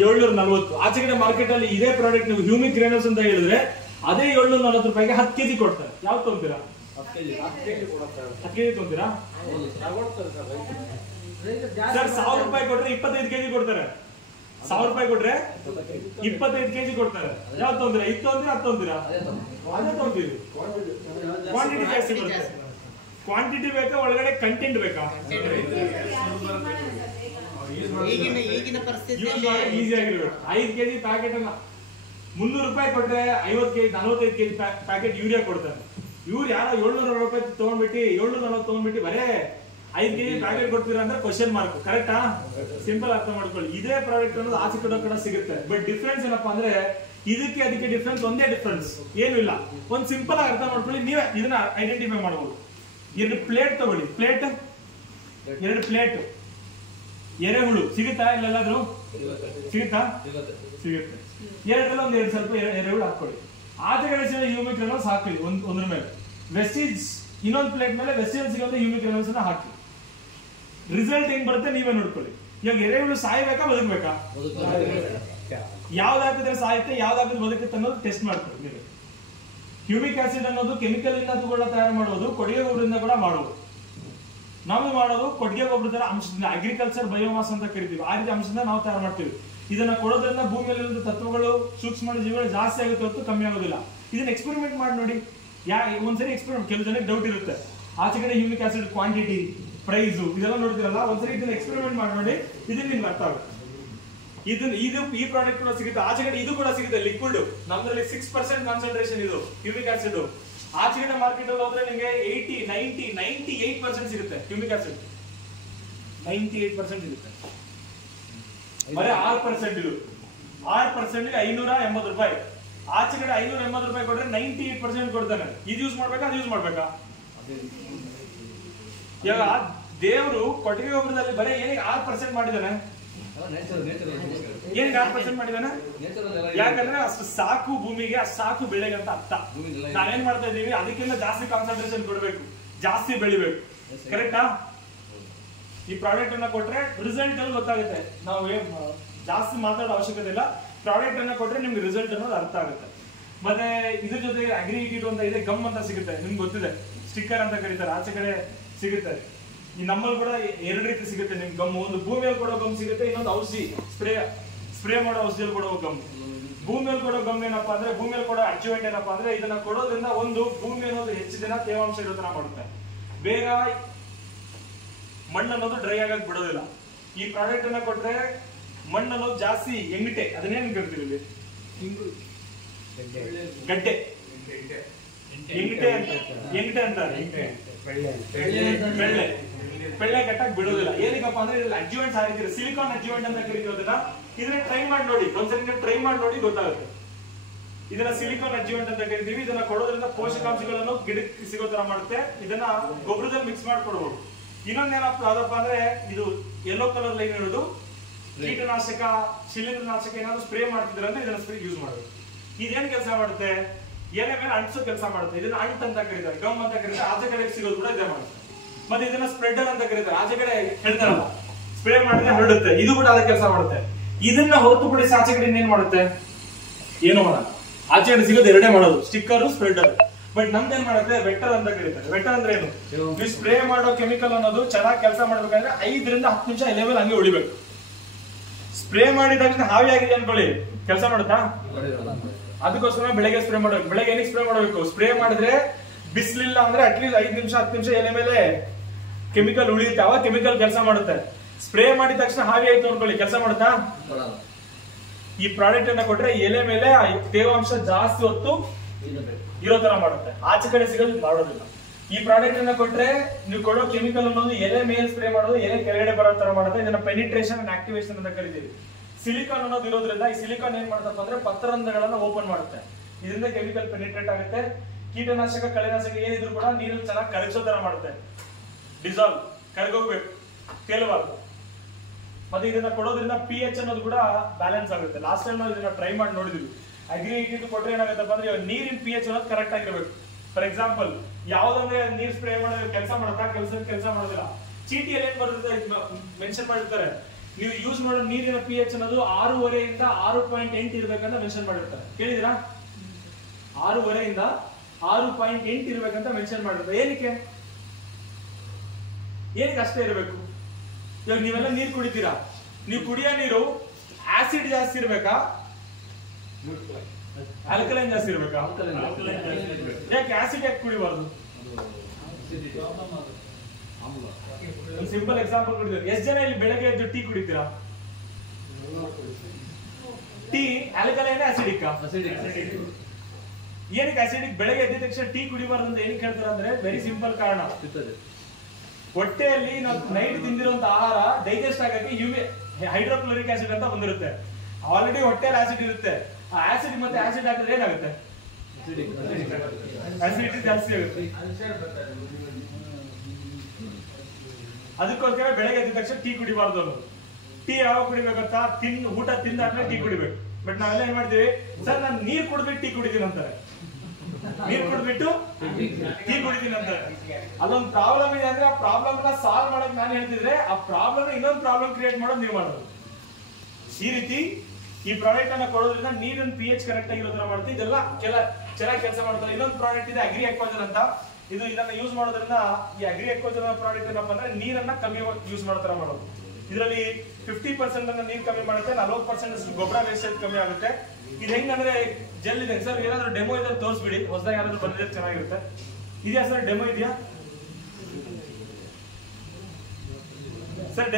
740. ಆಚೆ ಕಡೆ ಮಾರ್ಕೆಟ್ ಅಲ್ಲಿ ಇದೇ ಪ್ರಾಡಕ್ಟ್ ನೀವು ಹ್ಯೂಮಿಕ್ ಗ್ರಾನ್ಯೂಲ್ಸ್ ಅಂತ ಹೇಳಿದ್ರೆ ಅದೇ 740 ರೂಪಾಯಿಗೆ 10 kg ಕೊಡ್ತಾರೆ. ಯಾವ್ದು ತಗೊಂತೀರಾ? 10 kg ತಗೊಂತೀರಾ? ಸರ್ 1000 ರೂಪಾಯಿ ಕೊಟ್ರೆ 25 kg ಕೊಡ್ತಾರೆ. 1000 ರೂಪಾಯಿ ಕೊಟ್ರೆ 25 kg ಕೊಡ್ತಾರೆ. ಯಾವ್ದು ತಗೊಂತೀರಾ? ಇದು ತಗೊಂತೀರಾ, ಅದು ತಗೊಂತೀರಾ? ಅದೇ ತಗೊಂತೀವಿ. ಕ್ವಾಂಟಿಟಿ ಜಾಸ್ತಿ ಬರುತ್ತೆ. ಕ್ವಾಂಟಿಟಿ ಬೇಕಾ, ಒಳಗಡೆ ಕಂಟೆಂಟ್ ಬೇಕಾ? ಈಗಿನ ಪರಿಸ್ಥಿತಿ ಈಸಿ ಆಗಿರ್ಬೇಕು. 5 kg ಪ್ಯಾಕೆಟ್ ಅನ್ನ 300 ರೂಪಾಯಿ ಕೊಟ್ರೆ 50 kg 45 kg ಪ್ಯಾಕೆಟ್ ಯೂರಿಯಾ ಕೊಡ್ತಾರೆ. ಇವ್ರು ಯಾರೋ 740 ರೂಪಾಯಿ ತಗೊಂಡ್ಬಿಟ್ಟು 740 ತಗೊಂಡ್ಬಿಟ್ಟು ಬರೇ 5 kg ಪ್ಯಾಕೆಟ್ ಕೊಡ್ತೀರಾ ಅಂದ್ರೆ ಕ್ವಶನ್ ಮಾರ್ಕ್. ಕರೆಕ್ಟಾ? ಸಿಂಪಲ್ ಅರ್ಥ ಮಾಡ್ಕೊಳ್ಳಿ. ಇದೇ ಪ್ರಾಡಕ್ಟ್ ಅನ್ನೋದು ಆಚೆ ಕಡೆ ಸಿಗುತ್ತೆ. ಬಟ್ ಡಿಫ್ರೆನ್ಸ್ ಏನಪ್ಪಾ ಅಂದ್ರೆ ಇದಕ್ಕೆ ಅದಕ್ಕೆ ಡಿಫ್ರೆನ್ಸ್ ಒಂದೇ ಡಿಫ್ರೆನ್ಸ್, ಏನು ಇಲ್ಲ. ಒಂದ್ ಸಿಂಪಲ್ ಆಗಿ ಅರ್ಥ ಮಾಡ್ಕೊಳ್ಳಿ, ನೀವೇ ಇದನ್ನ ಐಡೆಂಟಿಫೈ ಮಾಡಬಹುದು. 2 ಪ್ಲೇಟ್ ತಗೊಳ್ಳಿ, ಪ್ಲೇಟ್ 2 ಪ್ಲೇಟ್ ಎರೆಹುಳು ಸಿಗುತ್ತಾ? ಇಲ್ಲೆಲ್ಲಾದ್ರೂ ಸಿಗುತ್ತಾ? ಸಿಗುತ್ತೆ. 2ರಲ್ಲಿ ಒಂದು 2 ಸ್ವಲ್ಪ ಎರೆಹುಳು ಹಾಕೊಳ್ಳಿ. ಆಚೆ ಕಡೆ ಹ್ಯೂಮಿಕ್ ಗ್ರಾನ್ಯೂಲ್ಸ್ ಹಾಕಿ ಒಂದ್ರ ಮೇಲೆ, ವೆಸ್ಟೇಜ್ ಇನ್ನೊಂದು ಪ್ಲೇಟ್ ಮೇಲೆ ವೆಸ್ಟೇಜ್ ಸಿಗೋದು ಹ್ಯೂಮಿಕ್ ಗ್ರಾನ್ಯೂಲ್ಸ್ ಅನ್ನ ಹಾಕಿ. ರಿಸಲ್ಟ್ ಹೆಂಗ್ ಬರುತ್ತೆ ನೀವೇ ನೋಡ್ಕೊಳ್ಳಿ. ಇವಾಗ ಎರೆಹುಳು ಸಾಯ್ಬೇಕಾ ಬದುಕಬೇಕಾ? ಯಾವ್ದು ಹಾಕಿದ್ರೆ ಸಾಯುತ್ತೆ, ಯಾವ್ದು ಹಾಕಿದ್ರೆ ಬದುಕುತ್ತೆ ಅನ್ನೋದು ಟೆಸ್ಟ್ ಮಾಡ್ಕೊಳ್ಳಿ ನೀವು. ಹ್ಯೂಮಿಕ್ ಆಸಿಡ್ ಅನ್ನೋದು ಕೆಮಿಕಲ್ ಇಂದ ಕೂಡ ತಯಾರು ಮಾಡೋದು, ಕೊಟ್ಟಿಗೆ ಗೊಬ್ಬರದಿಂದ ಕೂಡ ಮಾಡೋದು. ನಾವು ಮಾಡೋದು ಕೊಟ್ಟಿಗೆ ಗೊಬ್ಬರದ ಅಂಶದಿಂದ, ಅಗ್ರಿಕಲ್ಚರ್ ಬಯೋಮಾಸ್ ಅಂತ ಕರಿತೀವಿ. ಆ ರೀತಿ ಅಂಶದಿಂದ ನಾವು ತಯಾರು ಮಾಡ್ತೀವಿ. ಇದನ್ನ ಕೊಡೋದ್ರಿಂದ ಭೂಮಿಯಲ್ಲಿರುವ ತತ್ವಗಳು, ಸೂಕ್ಷ್ಮ ಜೀವಿಗಳು ಜಾಸ್ತಿ ಆಗುತ್ತೆ ಹೊರತು ಕಮ್ಮಿ ಆಗೋದಿಲ್ಲ. ಇದನ್ನ ಎಕ್ಸ್ಪೆರಿಮೆಂಟ್ ಮಾಡಿ ನೋಡಿ. ಒಂದ್ಸರಿ ಎಕ್ಸ್ಪೆರಿಮೆಂಟ್, ಕೆಲವು ಜನಕ್ಕೆ ಡೌಟ್ ಇರುತ್ತೆ, ಆಚೆ ಕಡೆ ಹ್ಯೂಮಿಕ್ ಆಸಿಡ್ ಕ್ವಾಂಟಿಟಿ, ಪ್ರೈಸ್ ಇದೆಲ್ಲ ನೋಡ್ತಿರಲ್ಲ, ಒಂದ್ಸರಿ ಇದನ್ನ ಎಕ್ಸ್ಪೆರಿಮೆಂಟ್ ಮಾಡಿ ನೋಡಿ, ಇದನ್ನ ನಿಮ್ಗೆ ಅರ್ಥ ಆಗುತ್ತೆ. ಈ ಪ್ರಾಡಕ್ಟ್ ಕೂಡ ಸಿಗುತ್ತೆ. ಆಚೆ ಕಡೆ ಇದು ಕೂಡ ಸಿಗುತ್ತೆ ಲಿಕ್ವಿಡ್. ನಮ್ದ್ರಲ್ಲಿ 6% ಕಾನ್ಸಂಟ್ರೇಷನ್ ಇದು ಹ್ಯೂಮಿಕ್ ಆಸಿಡ್. ಆಚೆ ಕಡೆ ಮಾರ್ಕೆಟ್ ಅಲ್ಲಿ ಹೋದ್ರೆ ನಿಮಗೆ 80, 90, 98% ಸಿಗುತ್ತೆ ಹ್ಯೂಮಿಕ್ ಆಸಿಡ್. 98% ಸಿಗುತ್ತೆ. ಬರೀ 6% ಇದು. 6% 580 ರೂಪಾಯಿ. ಆಚೆ ಕಡೆ 580 ರೂಪಾಯಿ ಕೊಟ್ರೆ 98% ಕೊಡ್ತಾನೆ. ಇದು ಯೂಸ್ ಮಾಡ್ಬೇಕಾ, ಅದು ಯೂಸ್ ಮಾಡ್ಬೇಕಾ? ಇವಾಗ ದೇವರು ಕೊಟ್ಟಿಗೆ ಗೊಬ್ಬರದಲ್ಲಿ ಬರೀ ಏನಿಗೆ 6% ಮಾಡಿದಾನೆ? ಏನಿಗೆ 6% ಮಾಡಿದಾನೆ? ಯಾಕಂದ್ರೆ ಅಷ್ಟು ಸಾಕು ಭೂಮಿಗೆ, ಅಷ್ಟು ಸಾಕು ಬೆಳೆಗೆ ಅಂತ ಅರ್ಥ. ನಾವೇನ್ ಮಾಡ್ತಾ ಇದೀವಿ, ಅದಕ್ಕಿಂತ ಜಾಸ್ತಿ ಕಾನ್ಸಂಟ್ರೇಷನ್ ಕೊಡ್ಬೇಕು, ಜಾಸ್ತಿ ಬೆಳಿಬೇಕು. ಕರೆಕ್ಟಾ? ಈ ಪ್ರಾಡಕ್ಟ್ ಅನ್ನ ಕೊಟ್ರೆ ರಿಸಲ್ಟ್ ಅಲ್ಲಿ ಗೊತ್ತಾಗುತ್ತೆ. ನಾವು ಜಾಸ್ತಿ ಮಾತಾಡೋ ಅವಶ್ಯಕತೆ ಇಲ್ಲ. ಪ್ರಾಡಕ್ಟ್ ಅನ್ನ ಕೊಟ್ರೆ ನಿಮ್ಗೆ ರಿಸಲ್ಟ್ ಅನ್ನೋದು ಅರ್ಥ ಆಗುತ್ತೆ. ಮತ್ತೆ ಇದ್ರ ಜೊತೆಗೆ ಅಗ್ರಿ ಕಿಟ್ ಅಂತ ಇದೆ, ಗಮ್ ಅಂತ ಸಿಗುತ್ತೆ, ನಿಮ್ಗೆ ಗೊತ್ತಿದೆ, ಸ್ಟಿಕ್ಕರ್ ಅಂತ ಕರೀತಾರೆ, ಆಚೆ ಕಡೆ ಸಿಗುತ್ತೆ. ಈ ನಮ್ಮಲ್ಲಿ ಕೂಡ 2 ರೀತಿ ಸಿಗುತ್ತೆ ನಿಮ್ಗೆ ಗಮ್. ಒಂದು ಭೂಮಿಯಲ್ಲಿ ಕೊಡೋ ಗಮ್ ಸಿಗುತ್ತೆ, ಇನ್ನೊಂದು ಔಷಧಿ ಸ್ಪ್ರೇ ಮಾಡೋ ಔಷಧಿಯಲ್ಲಿ ಕೊಡೋ ಗಮ್. ಭೂಮಿಯಲ್ಲಿ ಕೊಡೋ ಗಮ್ ಏನಪ್ಪಾ ಅಂದ್ರೆ, ಭೂಮಿಯಲ್ಲಿ ಕೊಡೋ ಅಡ್ಜುವೆಂಟ್ ಏನಪ್ಪಾ ಅಂದ್ರೆ, ಇದನ್ನ ಕೊಡೋದ್ರಿಂದ ಒಂದು ಭೂಮಿ ಅನ್ನೋದು ಹೆಚ್ಚು ದಿನ ತೇವಾಂಶ ಇರೋ ತರ ಮಾಡುತ್ತೆ, ಬೇಗ ಮಣ್ಣು ಅನ್ನೋದು ಡ್ರೈ ಆಗಕ್ ಬಿಡೋದಿಲ್ಲ. ಈ ಪ್ರಾಡಕ್ಟ್ ಅನ್ನ ಕೊಟ್ರೆ ಮಣ್ಣು ಅನ್ನೋದು ಜಾಸ್ತಿ ಎಂಗಟೆ, ಅದನ್ನೇನು ಕರಿತೀವಿ ಇಲ್ಲಿ? ಗಡ್ಡೆ, ಎಂಗಟೆ ಅಂತಾರೆ. ಬೆಳ್ಳೆ ಕಟ್ಟಕ್ ಬಿಡೋದಿಲ್ಲ. ಏನಕ್ಕಪ್ಪ ಅಂದ್ರೆ ಇದ್ರಲ್ಲಿ ಅಡ್ಜುವೆಂಟ್ಸ್ ಹಾಕಿದ್ರೆ, ಸಿಲಿಕಾನ್ ಅಡ್ಜುವೆಂಟ್ ಅಂತ ಕರಿತೀವಿ ಅದನ್ನ. ಇದನ್ನ ಟ್ರೈ ಮಾಡಿ ನೋಡಿ, ಒಂದ್ಸರಿ ನೀವು ಟ್ರೈ ಮಾಡಿ ನೋಡಿ, ಗೊತ್ತಾಗುತ್ತೆ. ಇದನ್ನ ಸಿಲಿಕಾನ್ ಅಡ್ಜುವೆಂಟ್ ಅಂತ ಕರಿತೀವಿ. ಇದನ್ನ ಕೊಡೋದ್ರಿಂದ ಪೋಷಕಾಂಶಗಳನ್ನು ಗಿಡಕ್ಕೆ ಸಿಗೋ ತರ ಮಾಡುತ್ತೆ. ಇದನ್ನ ಗೊಬ್ಬರದಲ್ಲಿ ಮಿಕ್ಸ್ ಮಾಡಿ ಕೊಡಬಹುದು. ಇನ್ನೊಂದೇನಪ್ಪ ಯಾವ್ದಪ್ಪ ಅಂದ್ರೆ ಇದು ಯೆಲ್ಲೋ ಕಲರ್ ಲೈನ್ ಇರೋದು ಕೀಟನಾಶಕ, ಶಿಲೀಂಧ್ರನಾಶಕ ಏನಾದ್ರು ಸ್ಪ್ರೇ ಮಾಡ್ತಿದ್ರೆ ಅಂದ್ರೆ ಇದನ್ನ ಸ್ಪ್ರೇ ಯೂಸ್ ಮಾಡಬೇಕು. ಇದೇನ್ ಕೆಲಸ ಮಾಡುತ್ತೆ? ಎಲೆ ಮೇಲೆ ಅಂಟಿಸೋ ಕೆಲಸ ಮಾಡುತ್ತೆ. ಇದನ್ನ ಅಂಟ್ ಅಂತ ಕರೀತಾರೆ, ಗಮ್ ಅಂತ ಕರೀತಾರೆ. ಆಚೆ ಕಡೆ ಸಿಗೋದು ಕೂಡ ಇದೇ ಮಾಡುತ್ತೆ. ಮತ್ತೆ ಇದನ್ನ ಸ್ಪ್ರೆಡರ್ ಅಂತ ಕರೀತಾರೆ. ಆಚೆ ಕಡೆ ಹೇಳ್ತಾರಲ್ಲ, ಸ್ಪ್ರೇ ಮಾಡಿದ್ರೆ ಹರಡುತ್ತೆ. ಇದು ಕೂಡ ಅದೇ ಕೆಲಸ ಮಾಡುತ್ತೆ. ಇದನ್ನ ಹೊರತುಪಡಿಸಿ ಆಚೆ ಕಡೆ ಏನ್ ಮಾಡುತ್ತೆ? ಏನು ಮಾಡಲ್ಲ. ಆಚೆ ಕಡೆ ಸಿಗೋದು ಎರಡೇ ಮಾಡೋದು, ಸ್ಟಿಕ್ಕರ್, ಸ್ಪ್ರೆಡರ್. ಬಟ್ ನಮ್ದೇನ್ ಮಾಡುತ್ತೆ? ವೆಕ್ಟರ್ ಅಂತ ಕರೀತಾರೆ. ವೆಕ್ಟರ್ ಅಂದ್ರೆ ಏನು? ನೀವು ಸ್ಪ್ರೇ ಮಾಡೋ ಕೆಮಿಕಲ್ ಅನ್ನೋದು ಚೆನ್ನಾಗಿ ಕೆಲಸ ಮಾಡ್ಬೇಕಂದ್ರೆ 5 ರಿಂದ 10 ನಿಮಿಷ ಎಲೆ ಮೇಲೆ ಹಂಗೆ ಉಳಿಬೇಕು. ಸ್ಪ್ರೇ ಮಾಡಿದ ತಕ್ಷಣ ಹಾವಿ ಆಗಿದೆ ಅನ್ಕೊಳ್ಳಿ, ಕೆಲಸ ಮಾಡುತ್ತಾ? ಅದಕ್ಕೋಸ್ಕರ ಬೆಳಗ್ಗೆ ಸ್ಪ್ರೇ ಮಾಡಬೇಕು. ಬೆಳಗ್ಗೆ ಏನಕ್ಕೆ ಸ್ಪ್ರೇ ಮಾಡಬೇಕು? ಸ್ಪ್ರೇ ಮಾಡಿದ್ರೆ ಬಿಸಿಲಿಲ್ಲ ಅಂದ್ರೆ ಅಟ್ಲೀಸ್ಟ್ 5 ನಿಮಿಷ 10 ನಿಮಿಷ ಎಲೆ ಮೇಲೆ ಕೆಮಿಕಲ್ ಉಳಿಯುತ್ತೆ. ಅವಾಗ ಕೆಮಿಕಲ್ ಕೆಲಸ ಮಾಡುತ್ತೆ. ಸ್ಪ್ರೇ ಮಾಡಿದ ತಕ್ಷಣ ಹಾವಿ ಆಯ್ತು ಅನ್ಕೊಳ್ಳಿ, ಕೆಲಸ ಮಾಡುತ್ತಾ? ಈ ಪ್ರಾಡಕ್ಟ್ ಅನ್ನ ಕೊಟ್ರೆ ಎಲೆ ಮೇಲೆ ತೇವಾಂಶ ಜಾಸ್ತಿ ಹೊತ್ತು ಇರೋ ತರ ಮಾಡುತ್ತೆ. ಆಚೆ ಕಡೆ ಸಿಗೋದು ಮಾಡೋದಿಲ್ಲ. ಈ ಪ್ರಾಡಕ್ಟ್ ಅನ್ನ ಕೊಟ್ರೆ ನೀವು ಕೊಡೋ ಕೆಮಿಕಲ್ ಅನ್ನೋದು ಎಲೆ ಮೇಲೆ ಸ್ಪ್ರೇ ಮಾಡೋದು ಎಲೆ ಕೆಳಗಡೆ ಬರೋ ತರ ಮಾಡುತ್ತೆ. ಇದನ್ನ ಪೆನಿಟ್ರೇಷನ್ ಅಂಡ್ ಆಕ್ಟಿವೇಶನ್ ಅಂತ ಕರಿತೀವಿ. ಸಿಲಿಕಾನ್ ಅನ್ನೋದು ಇರೋದ್ರಿಂದ ಈ ಸಿಲಿಕಾನ್ ಏನ್ ಮಾಡ್ತಪ್ಪ ಅಂದ್ರೆ ಪತ್ರರಂಧ್ರಗಳನ್ನ ಓಪನ್ ಮಾಡುತ್ತೆ. ಇದರಿಂದ ಕೆಮಿಕಲ್ ಪೆನಿಟ್ರೇಟ್ ಆಗುತ್ತೆ. ಕೀಟನಾಶಕ, ಕಳೆನಾಶಕ ಏನಿದ್ರು ಕೂಡ ನೀರಲ್ಲಿ ಚೆನ್ನಾಗಿ ಕರಗಿಸೋ ತರ ಮಾಡುತ್ತೆ. ಡಿಸಾಲ್ವ್, ಕರಗೋಗ್ಬೇಕು, ತೇಲಬಾರ್ದು. ಮತ್ತೆ ಇದನ್ನ ಕೊಡೋದ್ರಿಂದ pH ಅನ್ನೋದು ಕೂಡ ಬ್ಯಾಲೆನ್ಸ್ ಆಗುತ್ತೆ. ಲಾಸ್ಟ್ ಟೈಮ್ ನಾವು ಇದನ್ನ ಟ್ರೈ ಮಾಡಿ ನೋಡಿದ್ವಿ. ಅಗ್ರಿ ಕೊಟ್ರೆ ಏನಾಗುತ್ತಪ್ಪ ಅಂದ್ರೆ ನೀರಿನ pH ಅನ್ನೋದು ಕರೆಕ್ಟ್ ಆಗಿರ್ಬೇಕು. ಫಾರ್ ಎಕ್ಸಾಂಪಲ್, ಯಾವ್ದಂದ್ರೆ ನೀರ್ ಸ್ಪ್ರೇ ಮಾಡೋದು ಕೆಲಸ ಮಾಡುತ್ತಾ? ಕೆಲಸ ಮಾಡೋದಿಲ್ಲ. ಚೀಟಿಯಲ್ಲಿ ಏನ್ ಬರುತ್ತೆ ಮೆನ್ಷನ್ ಮಾಡಿರ್ತಾರೆ, ನೀವು ಯೂಸ್ ಮಾಡೋ ನೀರಿನ pH ಅನ್ನೋದು 6.5 ಇಂದ 6.8 ಇರ್ಬೇಕಂತ ಮೆನ್ಷನ್ ಮಾಡಿರ್ತಾರೆ. ಕೇಳಿದಿರಾ? 6.5 ಇಂದ 6.8 ಇರ್ಬೇಕಂತ ಮೆನ್ಷನ್ ಮಾಡಿರ್ತಾರೆ. ಏನಕ್ಕೆ ಅಷ್ಟೇ ಇರಬೇಕು? ಇವಾಗ ನೀವೆಲ್ಲ ನೀರು ಕುಡಿತೀರಾ, ನೀವು ಕುಡಿಯೋ ನೀರು ಆಸಿಡ್ ಜಾಸ್ತಿ ಇರ್ಬೇಕಾ, ಆಲ್ಕಲೈನ್ ಜಾಸ್ತಿ ಇರ್ಬೇಕಾ? ಯಾಕೆ ಆಸಿಡ್ ಯಾಕೆ ಕುಡಿಬಾರ್ದು? ಒಂದು ಸಿಂಪಲ್ ಎಕ್ಸಾಂಪಲ್ ಕೊಡ್ತೀವಿ. ಎಷ್ಟು ಜನ ಇಲ್ಲಿ ಬೆಳಗ್ಗೆ ಎದ್ದು ಟೀ ಕುಡಿತೀರಾ? Tea alkaline acidic? ಏನಕ್ಕೆ ಆಸಿಡಿಕ್? ಬೆಳಗ್ಗೆ ಎದ್ದ ತಕ್ಷಣ ಟೀ ಕುಡಿಬಾರ್ದು ಅಂತ ಏನಕ್ಕೆ ಹೇಳ್ತಾರೆ ಅಂದ್ರೆ ವೆರಿ ಸಿಂಪಲ್ ಕಾರಣ. ಹೊಟ್ಟೆಯಲ್ಲಿ ನಾವು ನೈಟ್ ತಿಂದಿರುವಂತ ಆಹಾರ ಡೈಜೆಸ್ಟ್ ಆಗಕ್ಕೆ ಹೈಡ್ರೋಕ್ಲೋರಿಕ್ ಆಸಿಡ್ ಅಂತ ಬಂದಿರುತ್ತೆ. ಆಲ್ರೆಡಿ ಹೊಟ್ಟೆಯಲ್ಲಿ ಆಸಿಡ್ ಇರುತ್ತೆ. ಆ ಆಸಿಡ್ ಮತ್ತೆ ಆಸಿಡ್ ಹಾಕಿದ್ರೆ ಏನಾಗುತ್ತೆ? ಆಸಿಡಿಟಿ ಜಾಸ್ತಿ ಆಗುತ್ತೆ. ಅದಕ್ಕೋಸ್ಕರ ಬೆಳಗ್ಗೆ ಎದ್ದ ತಕ್ಷಣ ಟೀ ಕುಡಿಬಾರ್ದು ಅನ್ನೋದು. ಟೀ ಯಾವಾಗ ಕುಡಿಬೇಕಂತ? ಊಟ ತಿಂದಾದ್ಮೇಲೆ ಟೀ ಕುಡಿಬೇಕು. ಬಟ್ ನಾವೆಲ್ಲ ಏನ್ ಮಾಡ್ತೀವಿ? ಸರ್ ನಾನು ನೀರ್ ಕುಡ್ಬಿಟ್ಟು ಟೀ ಕುಡಿತೀನಿ ಅಂತಾರೆ. ನೀರ್ ಕುಡ್ಬಿಟ್ಟು ಟೀ ಕುಡಿತೀನಿ ಅಂತಾರೆ. ಅಲ್ಲೊಂದು ಪ್ರಾಬ್ಲಮ್ ಇದೆ ಅಂದ್ರೆ ಆ ಪ್ರಾಬ್ಲಮ್ ನ ಸಾಲ್ವ್ ಮಾಡಕ್ ನಾನು ಹೇಳ್ತಿದ್ರೆ ಆ ಪ್ರಾಬ್ಲಮ್ ಇನ್ನೊಂದು ಪ್ರಾಬ್ಲಮ್ ಕ್ರಿಯೇಟ್ ಮಾಡೋದು ನೀವು ಮಾಡೋದು. ಈ ರೀತಿ ಈ ಪ್ರಾಡಕ್ಟ್ ಅನ್ನ ಕೊಡೋದ್ರಿಂದ ನೀರಿನ pH ಕರೆಕ್ಟ್ ಆಗಿರೋ ತರ ಮಾಡುತ್ತೆ. ಇದೆಲ್ಲ ಚೆನ್ನಾಗಿ ಕೆಲಸ ಮಾಡ್ತಾರೆ. ಇನ್ನೊಂದು ಪ್ರಾಡಕ್ಟ್ ಇದೆ ಅಗ್ರಿ ಎಕ್ವಾಜಲ್ ಅಂತ. ಇದನ್ನ ಯೂಸ್ ಮಾಡೋದ್ರಿಂದ ಈ ಅಗ್ರಿ ಎಕ್ವಾಜಲ್ ಪ್ರಾಡಕ್ಟ್ ಏನಪ್ಪಾ ಅಂದ್ರೆ ನೀರನ್ನ ಕಮ್ಮಿ ಯೂಸ್ ಮಾಡೋ ತರ ಮಾಡೋದು. ಇದರಲ್ಲಿ 50% ಅನ್ನ ನೀರು ಕಮ್ಮಿ ಮಾಡುತ್ತೆ, 40% ಗೊಬ್ಬರ ವೇಸ್ಟೇಜ್ ಕಮ್ಮಿ ಆಗುತ್ತೆ. ಇದು ಹೆಂಗಂದ್ರೆ ಜೆಲ್ ಇದೆ. ಸರ್ ಏನಾದ್ರು ಡೆಮೋ ಇದ್ರೆ ತೋರಿಸ್ಬಿಡಿ, ಹೊಸದಾಗಿ ಯಾರಾದ್ರೂ ಬಂದಿದ್ರೆ ಚೆನ್ನಾಗಿರುತ್ತೆ. ಇದೆಯಾ ಸರ್? ಡೆಮೋ ಇದೆಯಾ ಸರ್?